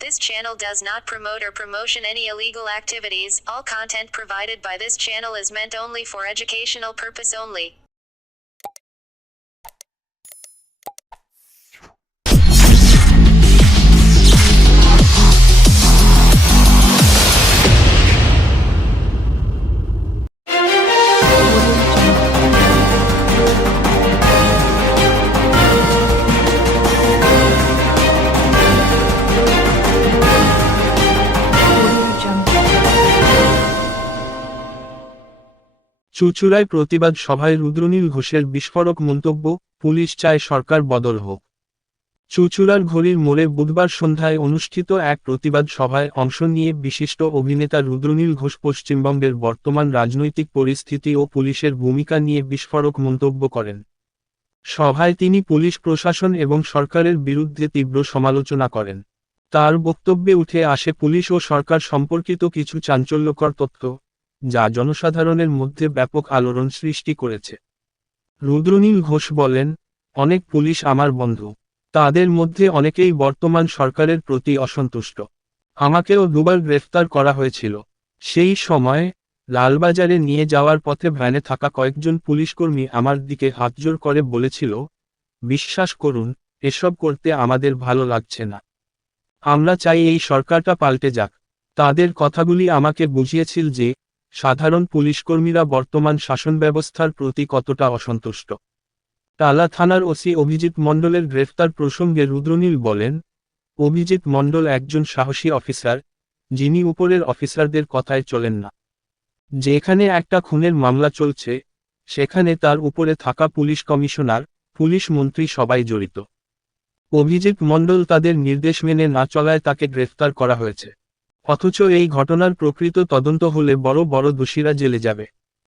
This channel does not promote or promotion any illegal activities. All content provided by this channel is meant only for educational purpose only. চুঁচুড়ায় প্রতিবাদ সভায় রুদ্রনীল ঘোষের বিস্ফোরক মন্তব্য, police চায় সরকার বদল হোক। চুঁচুড়ার ঘড়ির মোড়ে বুধবার সন্ধ্যায় অনুষ্ঠিত এক প্রতিবাদ সভায় অংশ নিয়ে বিশিষ্ট অভিনেতা রুদ্রনীল ঘোষ পশ্চিমবঙ্গের বর্তমান রাজনৈতিক পরিস্থিতি ও পুলিশের ভূমিকা নিয়ে বিস্ফোরক মন্তব্য করেন। সভায় তিনি পুলিশ প্রশাসন এবং সরকারের বিরুদ্ধে তীব্র সমালোচনা করেন। তার বক্তব্যে উঠে আসে পুলিশ ও সরকার সম্পর্কিত কিছু চাঞ্চল্যকর তথ্য, যা জনসাধারণের মধ্যে ব্যাপক আলোড়ন সৃষ্টি করেছে। রুদ্রনীল ঘোষ বলেন, অনেক পুলিশ আমার বন্ধু। তাদের মধ্যে অনেকেই বর্তমান সরকারের প্রতি অসন্তুষ্ট। আমাকেও দুবার গ্রেফতার করা হয়েছিল। সেই সময় লালবাজারে নিয়ে যাওয়ার পথে ভ্যানে থাকা কয়েকজন পুলিশকর্মী আমার দিকে হাতজোড় করে বলেছিল, বিশ্বাস করুন, এসব করতে আমাদের ভালো লাগছে না। আমরা চাই এই সরকারটা পাল্টে যাক। তাদের কথাগুলি আমাকে বুঝিয়েছিল যে সাধারণ পুলিশকর্মীরা বর্তমান শাসন ব্যবস্থার প্রতি কতটা অসন্তুষ্ট। টালা থানার ওসি অভিজিৎ মণ্ডলের গ্রেফতার প্রসঙ্গে রুদ্রনীল বলেন, অভিজিৎ মণ্ডল একজন সাহসী অফিসার, যিনি উপরের অফিসারদের কথায় চলেন না। যেখানে একটা খুনের মামলা চলছে, সেখানে তার উপরে থাকা পুলিশ কমিশনার, পুলিশ মন্ত্রী সবাই জড়িত। অভিজিৎ মণ্ডল তাদের নির্দেশ মেনে না চলায় তাকে গ্রেফতার করা হয়েছে। অথচ এই ঘটনার প্রকৃত তদন্ত হলে বড় বড় দোষীরা জেলে যাবে।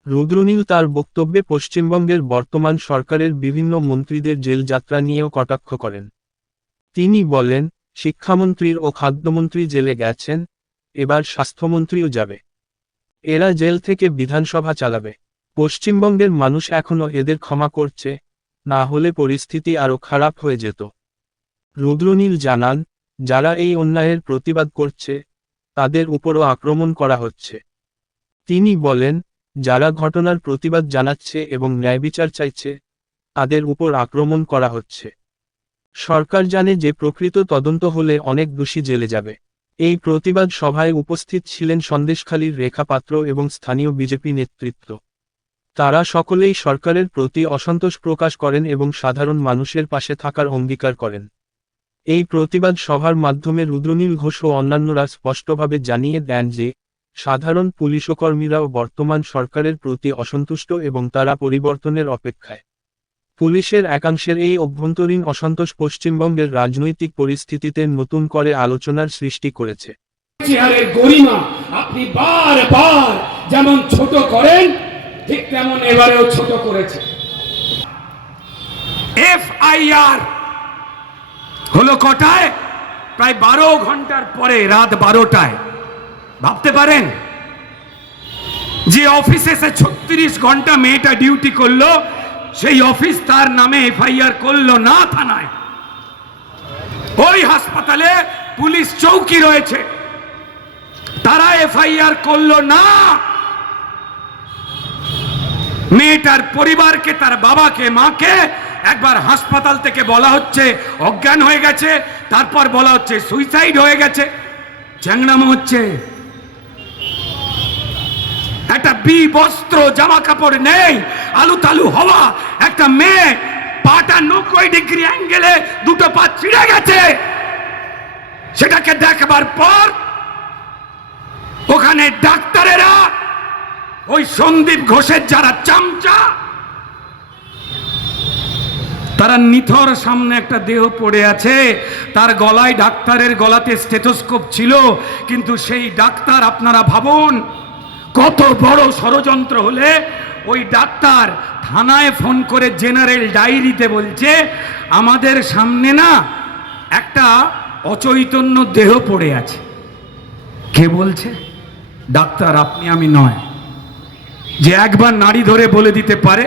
রুদ্রনীল তার বক্তব্যে পশ্চিমবঙ্গের বর্তমান সরকারের বিভিন্ন মন্ত্রীদের জেল যাত্রা নিয়েও কটাক্ষ করেন। তিনি বলেন, শিক্ষামন্ত্রীর ও খাদ্যমন্ত্রী জেলে গেছেন, এবার স্বাস্থ্যমন্ত্রীও যাবে। এরা জেল থেকে বিধানসভা চালাবে। পশ্চিমবঙ্গের মানুষ এখনও এদের ক্ষমা করছে, না হলে পরিস্থিতি আরও খারাপ হয়ে যেত। রুদ্রনীল জানান, যারা এই অন্যায়ের প্রতিবাদ করছে, তাদের উপরও আক্রমণ করা হচ্ছে। তিনি বলেন, যারা ঘটনার প্রতিবাদ জানাচ্ছে এবং ন্যায়বিচার চাইছে, তাদের উপর আক্রমণ করা হচ্ছে। সরকার জানে যে প্রকৃত তদন্ত হলে অনেক দোষী জেলে যাবে। এই প্রতিবাদ সভায় উপস্থিত ছিলেন সন্দেশখালীর রেখা পাত্র এবং স্থানীয় বিজেপি নেতৃত্ব। তারা সকলেই সরকারের প্রতি অসন্তোষ প্রকাশ করেন এবং সাধারণ মানুষের পাশে থাকার অঙ্গীকার করেন। এই প্রতিবাদ সভার মাধ্যমে রুদ্রনীল ঘোষ ও অন্যান্যরা স্পষ্টভাবে জানিয়ে দেন যে সাধারণ পুলিশকর্মীরাও বর্তমান সরকারের প্রতি অসন্তুষ্ট এবং তারা পরিবর্তনের অপেক্ষায়। পুলিশের একাংশের এই অভ্যন্তরীণ অসন্তোষ পশ্চিমবঙ্গের রাজনৈতিক পরিস্থিতিতে নতুন করে আলোচনার সৃষ্টি করেছে। চেহারের গরিমা আপনি বারবার যেমন ছোট করেন, ঠিক তেমন এবারেও ছোট করেছে। এফআইআর হলো কটায়? প্রায় 12 ঘন্টার পরে, রাত 12টায়। ভাবতে পারেন যে অফিসে 36 ঘন্টা মেয়েটা ডিউটি করলো, সেই অফিস তার নামে এফআইআর করলো না থানায়। ওই হাসপাতালে পুলিশ চৌকি রয়েছে, তারা এফআইআর করলো না। মেয়েটার পরিবারকে, তার বাবাকে, মাকে একবার হাসপাতাল থেকে বলা হচ্ছে অজ্ঞান হয়ে গেছে, তারপর বলা হচ্ছে সুইসাইড হয়ে গেছে। চ্যাংড়ামো হচ্ছে। একটা বিবস্ত্র, জামা কাপড় নেই, আলু তালু হওয়া একটা মেয়ে, পাটা 90 ডিগ্রি অ্যাঙ্গেলে দুটো পা ছিঁড়ে গেছে। সেটাকে দেখবার পর ওখানে ডাক্তারেরা, ওই সন্দীপ ঘোষের যারা চামচা, তারা নিথর সামনে একটা দেহ পড়ে আছে, তার গলায়, ডাক্তারের গলাতে স্টেথোস্কোপ ছিল, কিন্তু সেই ডাক্তার, আপনারা ভাবুন কত বড় ষড়যন্ত্র হলে ওই ডাক্তার থানায় ফোন করে জেনারেল ডায়েরিতে বলছে, আমাদের সামনে না একটা অচৈতন্য দেহ পড়ে আছে। কে বলছে? ডাক্তার, আপনি আমি নয়। যে একবার নাড়ি ধরে বলে দিতে পারে,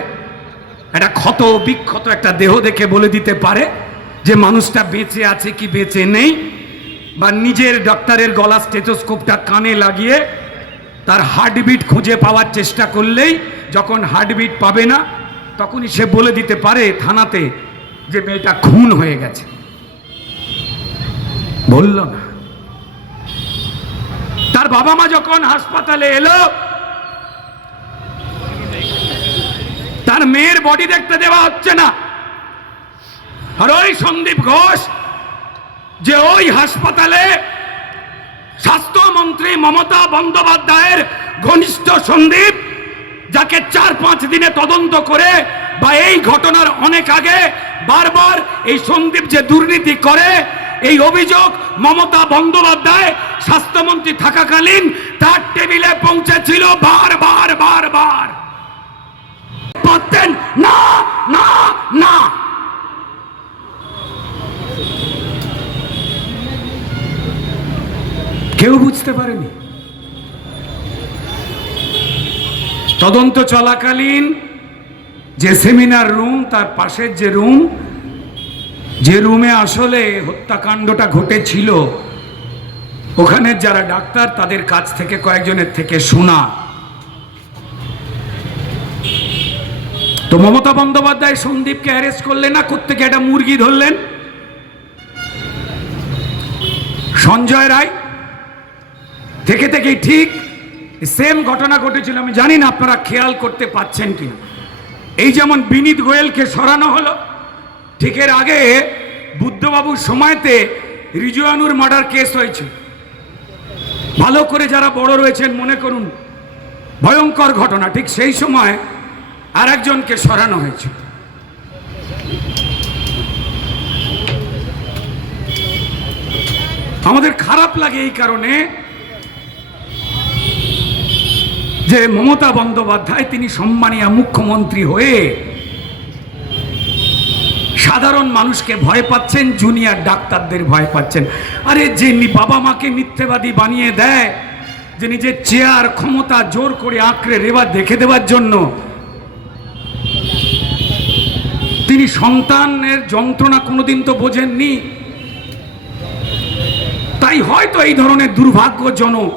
একটা ক্ষত বিক্ষত একটা দেহ দেখে বলে দিতে পারে যে মানুষটা বেঁচে আছে কি বেঁচে নেই, বা নিজের ডাক্তারের গলা স্টেথোস্কোপটা কানে লাগিয়ে তার হার্টবিট খুঁজে পাওয়ার চেষ্টা করলেই যখন হার্টবিট পাবে না তখনই সে বলে দিতে পারে থানাতে যে মেয়েটা খুন হয়ে গেছে। বলল না। তার বাবা মা যখন হাসপাতালে এলো, তার মেয়ের বডি দেখতে দেওয়া হচ্ছে না। আর ওই সন্দীপ ঘোষ যে ওই হাসপাতালে স্বাস্থ্যমন্ত্রী মমতা বন্দ্যোপাধ্যায়ের ঘনিষ্ঠ সন্দীপ, যাকে 4-5 দিনে তদন্ত করে বা এই ঘটনার অনেক আগে বারবার এই সন্দীপ যে দুর্নীতি করে এই অভিযোগ মমতা বন্দ্যোপাধ্যায় স্বাস্থ্যমন্ত্রী থাকাকালীন তার টেবিলে পৌঁছেছিল বার। পারতেন না না না। কেউ বুঝতে পারেনি। তদন্ত চলাকালীন যে সেমিনার রুম, তার পাশের যে রুমে আসলে হত্যাকাণ্ডটা ঘটেছিল, ওখানে যারা ডাক্তার তাদের কাছ থেকে কয়েকজনের থেকে শোনা। তো মমতা বন্দ্যোপাধ্যায় সন্দীপকে অ্যারেস্ট করলেন না, কোত্থেকে একটা মুরগি ধরলেন। সঞ্জয় রায় থেকেই ঠিক সেম ঘটনা ঘটেছিল। আমি জানি না আপনারা খেয়াল করতে পাচ্ছেন কিনা। এই যেমন বিনীত গোয়েলকে সরানো হলো, ঠিক এর আগে বুদ্ধবাবুর সময়তে রিজওয়ানুর মার্ডার কেস হয়েছে। ভালো করে যারা বড় রয়েছেন মনে করুন, ভয়ঙ্কর ঘটনা। ঠিক সেই সময় আর একজনকে সরানো হয়েছে। আমাদের খারাপ লাগে এই কারণে যে মমতা বন্দ্যোপাধ্যায় তিনি সম্মানীয় মুখ্যমন্ত্রী হয়ে সাধারণ মানুষকে ভয় পাচ্ছেন, জুনিয়র ডাক্তারদের ভয় পাচ্ছেন। আরে যে বাবা মাকে মিথ্যেবাদী বানিয়ে দেয়, যে নিজের চেয়ার ক্ষমতা জোর করে আঁকড়ে রেবা দেখে দেওয়ার জন্য, তিনি সন্তানের যন্ত্রণা কোনোদিন তো বোঝেননি। তাই হয়তো এই ধরনের দুর্ভাগ্যজনক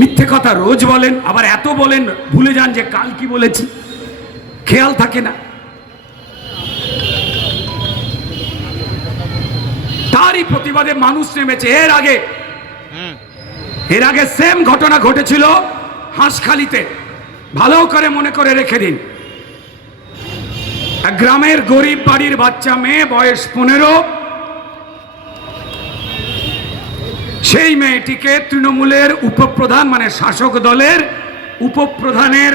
মিথ্যে কথা রোজ বলেন, আবার এত বলেন ভুলে যান যে কাল কি বলেছি, খেয়াল থাকে না। তারই প্রতিবাদে মানুষ নেমেছে। এর আগে সেম ঘটনা ঘটেছিল হাঁসখালিতে। ভালো করে মনে করে রেখে দিন। এক গ্রামের গরিব বাড়ির বাচ্চা মেয়ে, বয়স 15। সেই মেয়েটিকে তৃণমূলের উপপ্রধান, মানে শাসক দলের উপপ্রধানের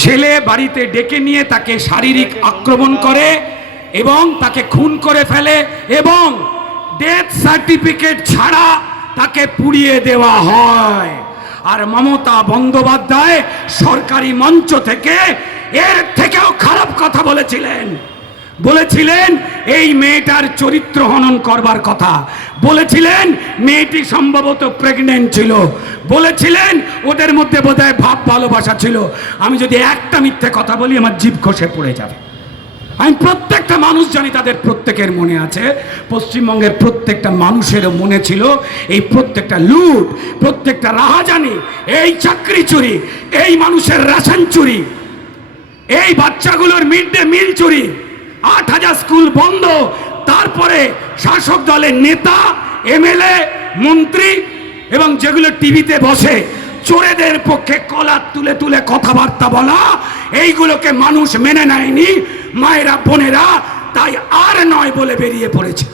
ছেলে বাড়িতে ডেকে নিয়ে তাকে শারীরিক আক্রমণ করে এবং তাকে খুন করে ফেলে, এবং ডেথ সার্টিফিকেট ছাড়া তাকে পুড়িয়ে দেওয়া হয়। আর মমতা বন্দ্যোপাধ্যায় সরকারি মঞ্চ থেকে এর থেকেও খারাপ কথা বলেছিলেন এই মেয়েটার চরিত্র হনন করবার কথা বলেছিলেন। মেয়েটি সম্ভবত প্রেগনেন্ট ছিল, বলেছিলেন ওদের মধ্যে বোধহয় ভাব ভালোবাসা ছিল। আমি যদি একটা মিথ্যে কথা বলি আমার জিভ খসে পড়ে যাবে। আমি প্রত্যেকটা মানুষ জানি, তাদের প্রত্যেকের মনে আছে। পশ্চিমবঙ্গের প্রত্যেকটা মানুষেরও মনে ছিল এই প্রত্যেকটা লুট, প্রত্যেকটা রাহাজানি, এই চাকরি চুরি, এই মানুষের রেশন চুরি, এই বাচ্চাগুলোর মিড ডে মিল চুরি, 8000 স্কুল বন্ধ, তারপরে শাসক দলের নেতা, এমএলএ, মন্ত্রী এবং যেগুলো টিভিতে বসে চোরেদের পক্ষে কলার তুলে তুলে কথাবার্তা বলা, এইগুলোকে মানুষ মেনে নেয়নি। মায়েরা, বোনেরা তাই আর নয় বলে বেরিয়ে পড়েছে।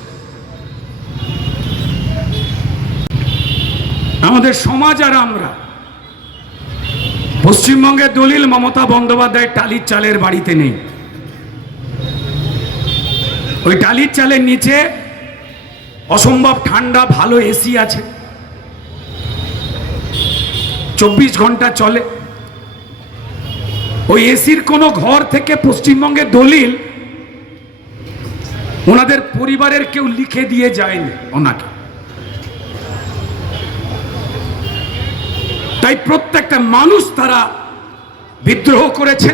আমাদের সমাজ আর আমরা, পশ্চিমবঙ্গের দলিল মমতা বন্দ্যোপাধ্যায় টালির চালের বাড়িতে নেই। ওই টালির চালের নিচে অসম্ভব ঠান্ডা, ভালো এসি আছে, 24 ঘন্টা চলে। ওই এসির কোনো ঘর থেকে পশ্চিমবঙ্গের দলিল ওনাদের পরিবারের কেউ লিখে দিয়ে যায়নি ওনাকে। তাই প্রত্যেকটা মানুষ তারা বিদ্রোহ করেছে।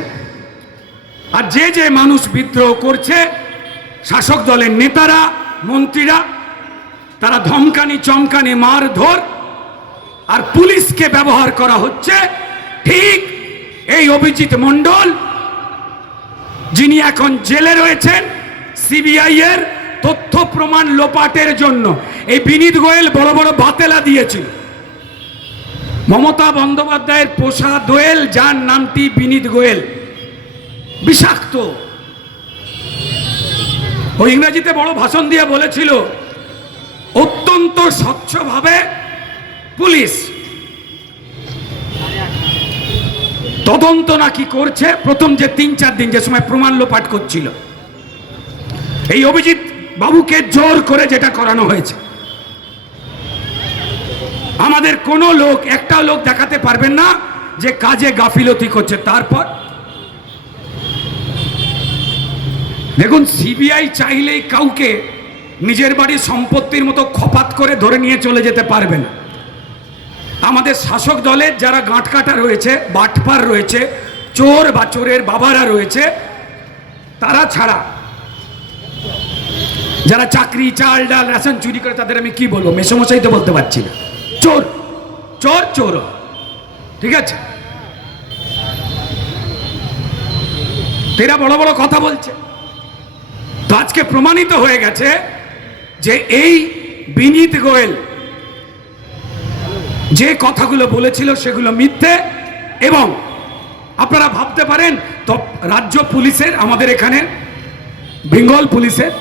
আর যে মানুষ বিদ্রোহ করছে, শাসক দলের নেতারা, মন্ত্রীরা, তারা ধমকানি চমকানি মারধর আর পুলিশকে ব্যবহার করা হচ্ছে ঠিক এই অভিজিৎ মণ্ডল, যিনি এখন জেলে রয়েছেন সিবিআই এর তথ্য প্রমাণ লোপাটের জন্য। এই বিনীত গোয়েল বড় বড় বাতেলা দিয়েছিল। মমতা বন্দ্যোপাধ্যায়ের পোষা দোয়েল, যার নামটি বিনীত গোয়েল, বিষাক্ত। ও ইংরেজিতে বড় ভাষণ দিয়ে বলেছিল অত্যন্ত স্বচ্ছভাবে পুলিশ তদন্ত নাকি করছে। প্রথম যে 3-4 দিন যে সময় প্রমাণ লোপাট করছিল, এই অভিজিৎ বাবুকে জোর করে যেটা করানো হয়েছে, আমাদের কোনো লোক, একটা লোক দেখাতে পারবেন না যে কাজে গাফিলতি করছে। তারপর দেখুন, সিবিআই চাইলেই কাউকে নিজের বাড়ির সম্পত্তির মতো খপাত করে ধরে নিয়ে চলে যেতে পারবে না। আমাদের শাসক দলের যারা গাঁটকাটা রয়েছে, বাটপার রয়েছে, চোর বা চোরের বাবারা রয়েছে, তারা ছাড়া যারা চাকরি, চাল, ডাল, রেশন চুরি করে, তাদের আমি কি বলবো? মেসমশাই তো বলতে পারছি না। চোর চোর চোর, ঠিক আছে? এরা বড় বড় কথা বলছে। তো আজকে প্রমাণিত হয়ে গেছে যে এই বিনীত গোয়েল যে কথাগুলো বলেছিল সেগুলো মিথ্যে। এবং আপনারা ভাবতে পারেন, তো রাজ্য পুলিশের, আমাদের এখানে বেঙ্গল পুলিশের,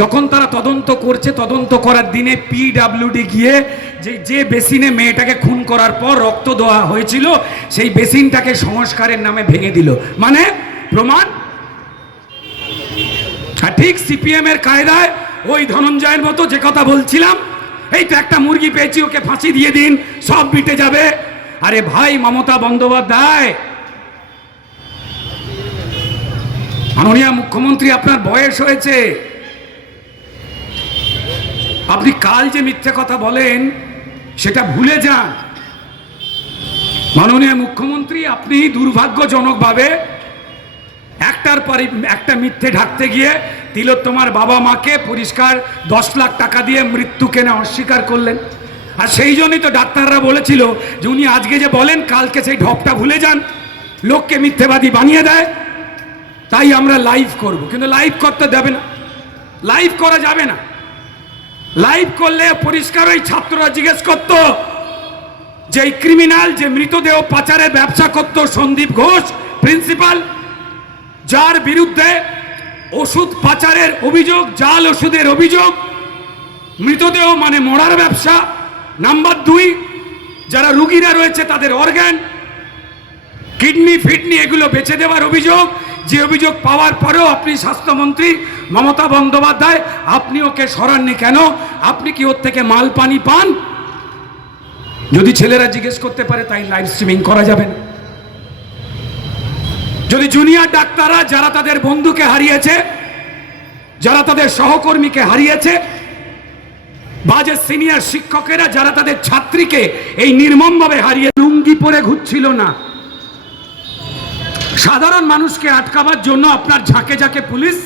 যখন তারা তদন্ত করছে, তদন্ত করার দিনে পিডব্লিউডি গিয়ে যে বেসিনে মেয়েটাকে খুন করার পর রক্ত দেওয়া হয়েছিল, সেই বেসিনটাকে সংস্কারের নামে ভেঙে দিল। মানে প্রমাণ। আর ঠিক সিপিএম এর কায়দায় ওই ধনঞ্জয়ের মতো যে কথা বলছিলাম, এই তো একটা মুরগি পেয়েছি, ওকে ফাঁসি দিয়ে দিন, সব মিটে যাবে। আরে ভাই মমতা বন্দ্যোপাধ্যায়, মাননীয় মুখ্যমন্ত্রী, আপনার বয়স হয়েছে। আপনি কাল যে মিথ্যে কথা বলেন সেটা ভুলে যান। মাননীয় মুখ্যমন্ত্রী, আপনি দুর্ভাগ্যজনকভাবে একটার পরে একটা মিথ্যে ঢাকতে গিয়ে তিলোত্তমার বাবা মাকে পরিষ্কার 10 লাখ টাকা দিয়ে মৃত্যু কেনে অস্বীকার করলেন। আর সেই জন্যই তো ডাক্তাররা বলেছিল যে উনি আজকে যে বলেন, কালকে সেই ঢপটা ভুলে যান, লোককে মিথ্যেবাদী বানিয়ে দেয়। তাই আমরা লাইভ করব, কিন্তু লাইভ করতে দেবে না, লাইভ করা যাবে না। লাইভ করলে পরিষ্কার ওই ছাত্ররা জিজ্ঞেস করতো যে এই ক্রিমিনাল, যে মৃতদেহ পাচারের ব্যবসা করত, সন্দীপ ঘোষ প্রিন্সিপাল, যার বিরুদ্ধে ওষুধ পাচারের অভিযোগ, জাল ওষুধের অভিযোগ, মৃতদেহ মানে মরার ব্যবসা। নাম্বার 2, যারা রুগীরা রয়েছে তাদের অর্গান, কিডনি ফিডনি এগুলো বেচে দেওয়ার অভিযোগ। যে অভিযোগ পাওয়ার পরেও আপনি স্বাস্থ্যমন্ত্রী মমতা বন্দ্যোপাধ্যায়, আপনি ওকে সরাননি কেন? আপনি কি ওর থেকে মাল পানি পান? যদি ছেলেরা জিজ্ঞেস করতে পারে, তাই লাইভ স্ট্রিমিং করা যাবে না। যদি জুনিয়র ডাক্তাররা, যারা তাদের বন্ধুকে হারিয়েছে, যারা তাদের সহকর্মীকে হারিয়েছে, বা যে সিনিয়র শিক্ষকেরা যারা তাদের ছাত্রীকে এই নির্মমভাবে হারিয়ে, লুঙ্গি পরে ঘুরছিল না। সাধারণ মানুষকে আটকাবার জন্য আপনার ঝাঁকে ঝাঁকে পুলিশ,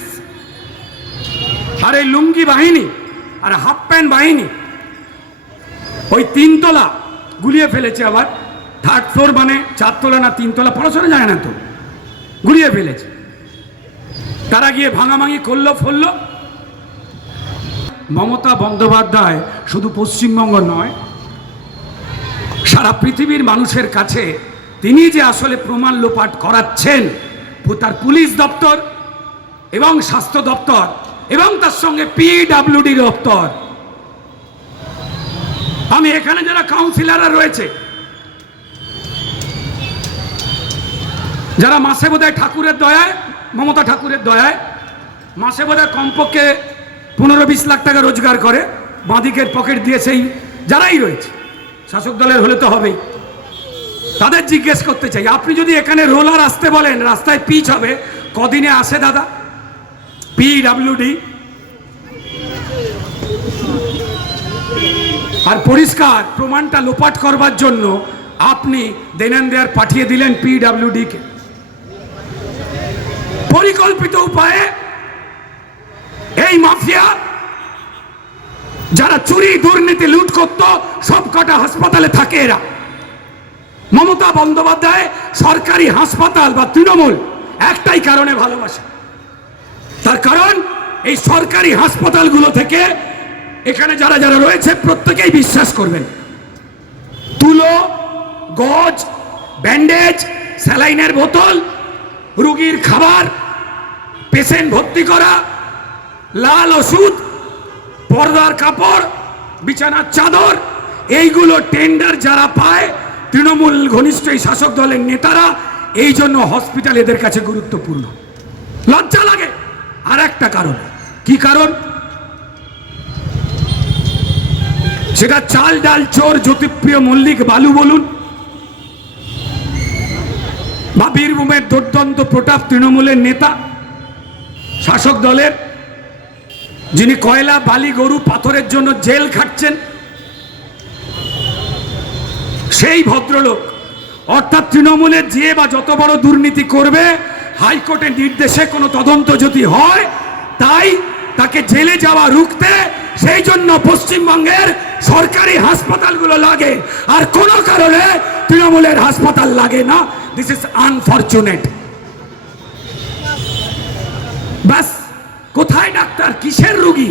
আর এই লুঙ্গি বাহিনী আর হাফ প্যান্ট বাহিনী ওই 3 তলা গুলিয়ে ফেলেছে। আবার 3rd ফ্লোর, মানে 4 তলা না 3 তলা, পড়াশোনা যায় না তো, গুলিয়ে ফেলেছে। তারা গিয়ে ভাঙাভাঙি করলো, ফললো। মমতা বন্দ্যোপাধ্যায় শুধু পশ্চিমবঙ্গ নয়, সারা পৃথিবীর মানুষের কাছে তিনি যে আসলে প্রমাণ লোপাট করাচ্ছেন, তার পুলিশ দপ্তর এবং স্বাস্থ্য দপ্তর এবং তার সঙ্গে পিডব্লিউডি দপ্তর। আমি এখানে যারা কাউন্সিলররা রয়েছে, যারা মাসে বোধহয় ঠাকুরের দয়ায়, মমতা ঠাকুরের দয়ায় মাসে বোধহয় কমপক্ষে 15-20 লাখ টাকা রোজগার করে, বাঁদিকের পকেট দিয়ে, সেই যারাই রয়েছে, শাসক দলের হলে তো হবেই, তাদের জিজ্ঞেস করতে চাই, আপনি যদি এখানে রোলার আসতে বলেন, রাস্তায় পিচ হবে, কদিনে আসে দাদা পিডব্লিউডি? আর পরিষ্কার প্রমাণটা লোপাট করবার জন্য আপনি দেন দেয়ার পাঠিয়ে দিলেন পিডব্লিউডি কে। পরিকল্পিত উপায়ে এই মাফিয়া যারা চুরি দুর্নীতি লুট করত সব কটা হাসপাতালে থাকে এরা। মমতা বন্দ্যোপাধ্যায় সরকারি হাসপাতাল বা তৃণমূল একটাই কারণে ভালোবাসে, তার কারণ এই সরকারি হাসপাতালগুলো থেকে এখানে যারা যারা রয়েছে প্রত্যেকেই বিশ্বাস করবেন, তুলো, গজ, ব্যান্ডেজ, স্যালাইনের বোতল, রুগীর খাবার, পেশেন্ট ভর্তি করা, লাল ওষুধ, পর্দার কাপড়, বিছানার চাদর, এইগুলো টেন্ডার যারা পায় তৃণমূল ঘনিষ্ঠ এই শাসক দলের নেতারা, এই জন্য হসপিটাল এদের কাছে গুরুত্বপূর্ণ। লজ্জা লাগে। আর একটা কারণ, কি কারণ? সেটা চাল ডাল চোর জ্যোতিপ্রিয় মল্লিক বালু বলুন, বা বীরভূমের দুর্দান্ত প্রতাপ তৃণমূলের নেতা শাসক দলের, যিনি কয়লা বালি গরু পাথরের জন্য জেল খাটছেন, সেই ভদ্রলোক। অর্থাৎ তৃণমূলের যে বা যত বড় দুর্নীতি করবে, হাইকোর্টের নির্দেশে কোনো তদন্ত যদি হয়, তাই তাকে জেলে যাওয়া রুখতে সেই জন্য পশ্চিমবঙ্গের সরকারি হাসপাতালগুলো লাগে, আর কোনো কারণে তৃণমূলের হাসপাতাল লাগে না। This is unfortunate. বাস, কোথায় ডাক্তার, কিসের রুগী?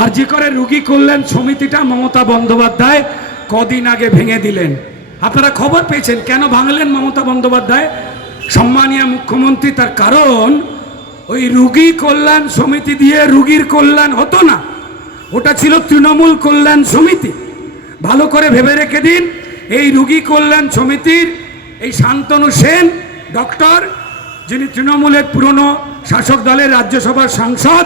আর যে করে রুগী কল্যাণ সমিতিটা মমতা বন্দ্যোপাধ্যায় কদিন আগে ভেঙে দিলেন। আপনারা খবর পেয়েছেন কেন ভাঙলেন মমতা বন্দ্যোপাধ্যায়, সম্মানীয় মুখ্যমন্ত্রী? তার কারণ ওই রুগী কল্যাণ সমিতি দিয়ে রুগীর কল্যাণ হতো না, ওটা ছিল তৃণমূল কল্যাণ সমিতি। ভালো করে ভেবে রেখে দিন, এই রুগী কল্যাণ সমিতির এই শান্তনু সেন ডক্টর, যিনি তৃণমূলের পুরনো শাসক দলের রাজ্যসভার সাংসদ,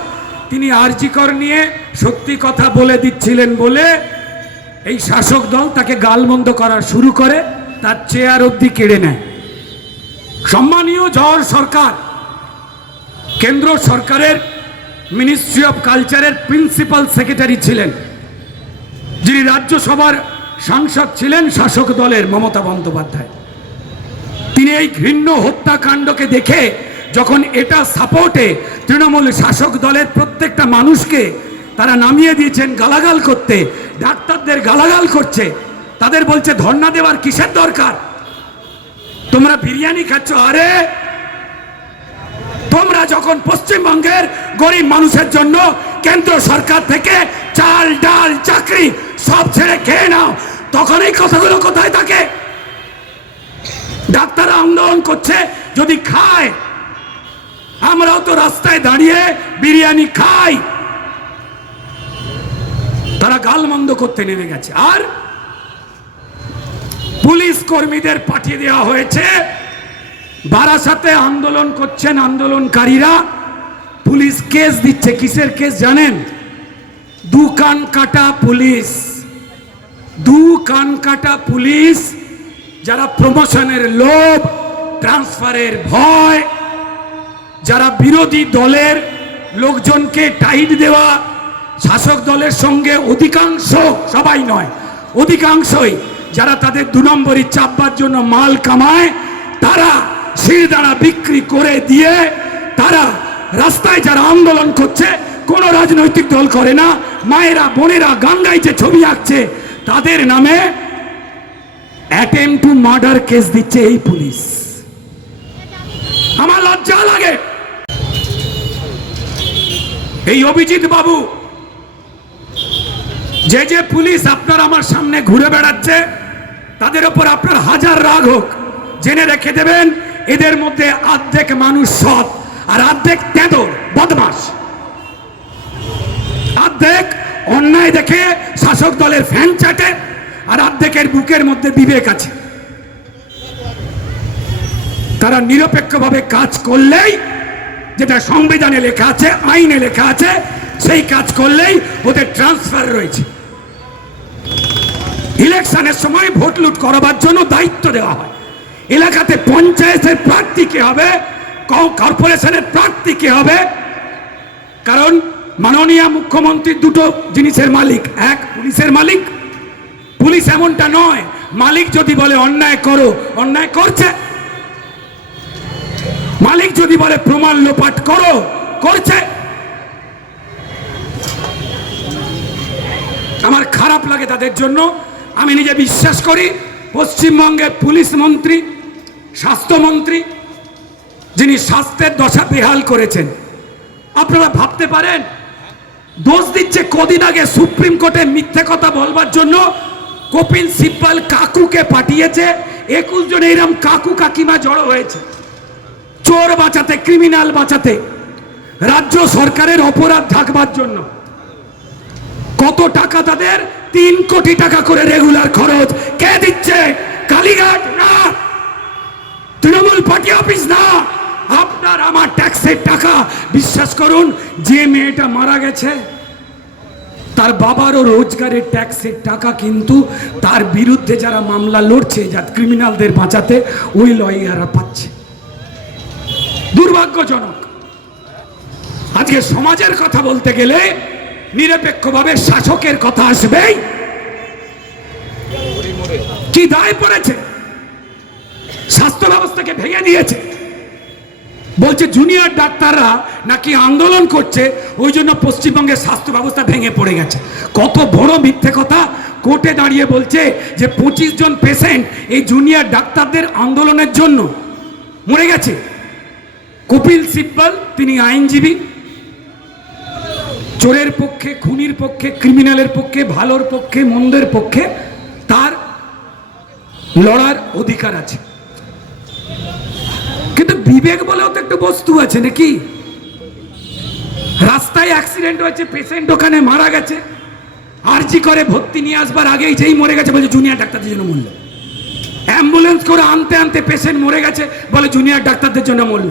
তিনি আরজি কর নিয়ে সত্যি কথা বলে দিচ্ছিলেন বলে এই শাসক দল তাকে গালমন্দ করা শুরু করে, তার চেয়ার অবধি কেড়ে নেয়। সম্মানীয় জওহর সরকার কেন্দ্র সরকারের মিনিস্ট্রি অফ কালচারের প্রিন্সিপাল সেক্রেটারি ছিলেন, যিনি রাজ্যসভার সাংসদ ছিলেন শাসক দলের মমতা বন্দ্যোপাধ্যায়। তিনি এই ঘৃণ্য হত্যাকাণ্ডকে দেখে যখন এটা সাপোর্টে তৃণমূল শাসক দলের প্রত্যেকটা মানুষকে তারা নামিয়ে দিয়েছেন গালাগাল করতে, ডাক্তারদের গালাগাল করছে, তাদের বলছে ধর্ণা দেওয়ার কিসের দরকার, তোমরা বিরিয়ানি খাচ্ছ। আরে তোমরা যখন পশ্চিমবঙ্গের গরিব মানুষের জন্য কেন্দ্র সরকার থেকে চাল ডাল চাকরি সব ছেড়ে খেয়ে নাও, তখন এই কথাগুলো কোথায় থাকে? ডাক্তাররা আন্দোলন করছে, যদি খায়, আমরাও তো রাস্তায় দাঁড়িয়ে বিরিয়ানি খাই। তারা গালমন্দ করতে নেমে গেছে। আর পুলিশ কর্মীদের পাঠিয়ে দেওয়া হয়েছে বারাসাতে, আন্দোলন করছেন আন্দোলনকারীরা, পুলিশ কেস দিচ্ছে। কিসের কেস জানেন? দু কান কাটা পুলিশ, দু কান কাটা পুলিশ, যারা প্রমোশনের লোভ, ট্রান্সফারের ভয়, যারা বিরোধী দলের লোকজনকে টাইট দেওয়া, শাসক দলের সঙ্গে অধিকাংশ, সবাই নয়, অধিকাংশই যারা তাদের দু নম্বরই চাপবার জন্য মাল কামায়, তারা শিরদাঁড়া বিক্রি করে দিয়ে তারা রাস্তায় যারা আন্দোলন করছে, কোনো রাজনৈতিক দল করে না, মায়েরা বোনেরা গান গাইছে, ছবি আঁকছে, তাদের নামে অ্যাটেম্প টু মার্ডার কেস দিচ্ছে এই পুলিশ। আমার লজ্জা লাগে। এই অভিজিৎ বাবু, যে যে পুলিশ আপনার আমার সামনে ঘুরে বেড়াচ্ছে, তাদের উপর আপনার হাজার রাগ হোক, জেনে রেখে দেবেন, এদের মধ্যে অর্ধেক মানুষ সৎ আর অর্ধেক তেঁদর বদমাস, অর্ধেক অন্যায় দেখে শাসক দলের ফ্যান চাটে, আর অর্ধেকের বুকের মধ্যে বিবেক আছে। তারা নিরপেক্ষভাবে কাজ করলেই, যেটা সংবিধানে লেখা আছে, আইনে লেখা আছে, সেই কাজ করলেই ওদের ট্রান্সফার রয়েছে। ইলেকশনের সময় ভোট লুট করাবার জন্য দায়িত্ব দেওয়া হয়। এলাকাতে পঞ্চায়েতের প্রার্থী কে হবে, কর্পোরেশনের প্রার্থী কে হবে, কারণ মাননীয় মুখ্যমন্ত্রী দুটো জিনিসের মালিক, এক পুলিশের মালিক, পুলিশ এমনটা নয় মালিক যদি বলে অন্যায় করো, অন্যায় করছে, মালিক যদি বলে প্রমাণ লোপাট করো, করছে। খারাপ লাগে তাদের জন্য। আমি নিজে বিশ্বাস করি পশ্চিমবঙ্গের পুলিশ মন্ত্রী, স্বাস্থ্যমন্ত্রী, যিনি স্বাস্থ্যের দশা বেহাল করেছেন, আপনারা ভাবতে পারেন দোষ দিচ্ছে কদিন আগে সুপ্রিম কোর্টে মিথ্যে কথা বলবার জন্য কপিল সিব্বল কাকুকে পাঠিয়েছে। 21 জন এরম কাকু কাকিমা জড়ো হয়েছে চোর বাঁচাতে, ক্রিমিনাল বাঁচাতে, রাজ্য সরকারের অপরাধ ঢাকবার জন্য। কত টাকা তাদের? 3 কোটি টাকা করে রেগুলার খরচ। কে দিচ্ছে? কালীঘাট না, তৃণমূল পার্টি অফিস না, আপনার আমার ট্যাক্সের টাকা। বিশ্বাস করুন, যে মেয়েটা মারা গেছে তার বাবারও রোজগারের ট্যাক্সের টাকা কিন্তু তার বিরুদ্ধে যারা মামলা লড়ছে, যা ক্রিমিনালদের বাঁচাতে, ওই লয়াররা পাচ্ছে। দুর্ভাগ্যজনক। আজকে সমাজের কথা বলতে গেলে নিরপেক্ষভাবে শাসকের কথা আসবেই। কি দায় পড়েছে? স্বাস্থ্য ব্যবস্থাকে ভেঙে দিয়েছে। বলছে জুনিয়র ডাক্তাররা নাকি আন্দোলন করছে, ওই জন্য পশ্চিমবঙ্গের স্বাস্থ্য ব্যবস্থা ভেঙে পড়ে গেছে। কত বড় মিথ্যে কথা! কোর্টে দাঁড়িয়ে বলছে যে 25 জন পেশেন্ট এই জুনিয়র ডাক্তারদের আন্দোলনের জন্য মরে গেছে। কপিল সিব্বল, তিনি আইনজীবী, চোরের পক্ষে, খুনির পক্ষে, ক্রিমিনালের পক্ষে, ভালোর পক্ষে, মন্দের পক্ষে তার লড়ার অধিকার আছে। কিন্তু বিবেক বলেও তো একটা বস্তু আছে নাকি? রাস্তায় অ্যাক্সিডেন্ট হয়েছে, পেশেন্ট ওখানে মারা গেছে, আরজি করে ভর্তি নিয়ে আসবার আগেই যেই মরে গেছে বলে জুনিয়র ডাক্তারদের জন্য মরল। অ্যাম্বুলেন্স করে আনতে আনতে পেশেন্ট মরে গেছে বলে জুনিয়র ডাক্তারদের জন্য মরল।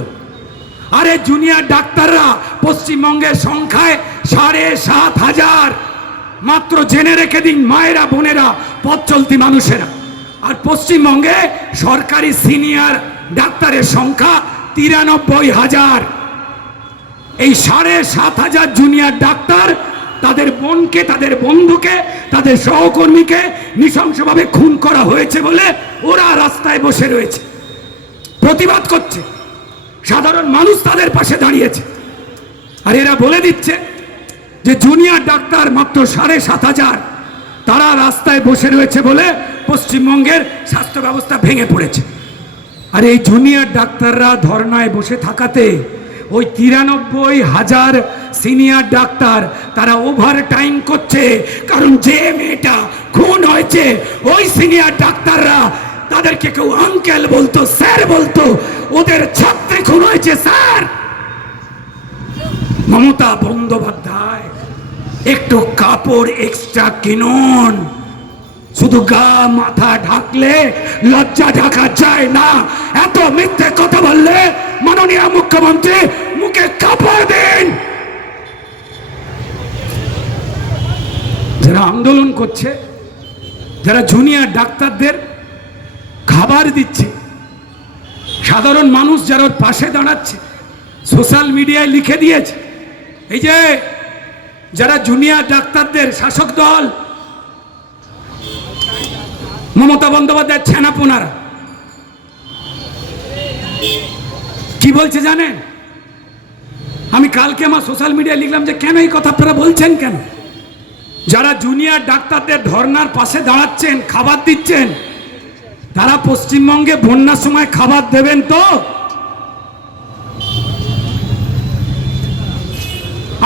আরে জুনিয়র ডাক্তাররা পশ্চিমবঙ্গের সংখ্যায় 7,500 মাত্র। জেনে রেখে দিন মায়েরা, বোনেরা, পথ চলতি মানুষেরা। আর পশ্চিমবঙ্গে সরকারি সিনিয়র ডাক্তারের সংখ্যা 93,000। এই 7,500 জুনিয়র ডাক্তার তাদের বোনকে, তাদের বন্ধুকে, তাদের সহকর্মীকে নৃশংসভাবে খুন করা হয়েছে বলে ওরা রাস্তায় বসে রয়েছে, প্রতিবাদ করছে। সাধারণ মানুষ তাদের পাশে দাঁড়িয়েছে। আর এরা বলে দিচ্ছে যে জুনিয়র ডাক্তার মাত্র 7,500, তারা রাস্তায় বসে রয়েছে বলে পশ্চিমবঙ্গের স্বাস্থ্য ব্যবস্থা ভেঙে পড়েছে। আর এই জুনিয়র ডাক্তাররা ধর্নায় বসে থাকাতে ওই 93,000 সিনিয়র ডাক্তার তারা ওভার টাইম করছে। কারণ যে মেয়েটা খুন হয়েছে ওই সিনিয়র ডাক্তাররা তাদেরকে কেউ আঙ্কেল বলতো, স্যার বলতো, ওদের ছাত্রে খুন হয়েছে স্যার। মমতা বন্দ্যোপাধ্যায়, একটু কাপড় এক্সট্রা কিনুন। শুধু গা মাথা ঢাকলে লজ্জা ঢাকা যায় না। এত মিথ্যে কথা বললে মাননীয় মুখ্যমন্ত্রী মুখে কাপড় দিন। যারা আন্দোলন করছে, যারা জুনিয়র ডাক্তারদের খাবার দিচ্ছে, সাধারণ মানুষ যারা পাশে দাঁড়াচ্ছে, সোশ্যাল মিডিয়ায় লিখে দিয়েছে, এই যে যারা জুনিয়র ডাক্তারদের শাসক দল মমতা বন্দ্যোপাধ্যায়ের ছেনাপোনারা কি বলছে জানেন? আমি কালকে আমার সোশ্যাল মিডিয়ায় লিখলাম যে কেন এই কথা আপনারা বলছেন কেন? যারা জুনিয়র ডাক্তারদের ধর্নার পাশে দাঁড়াচ্ছেন, খাবার দিচ্ছেন, তারা পশ্চিমবঙ্গে বন্যার সময় খাবার দেবেন তো?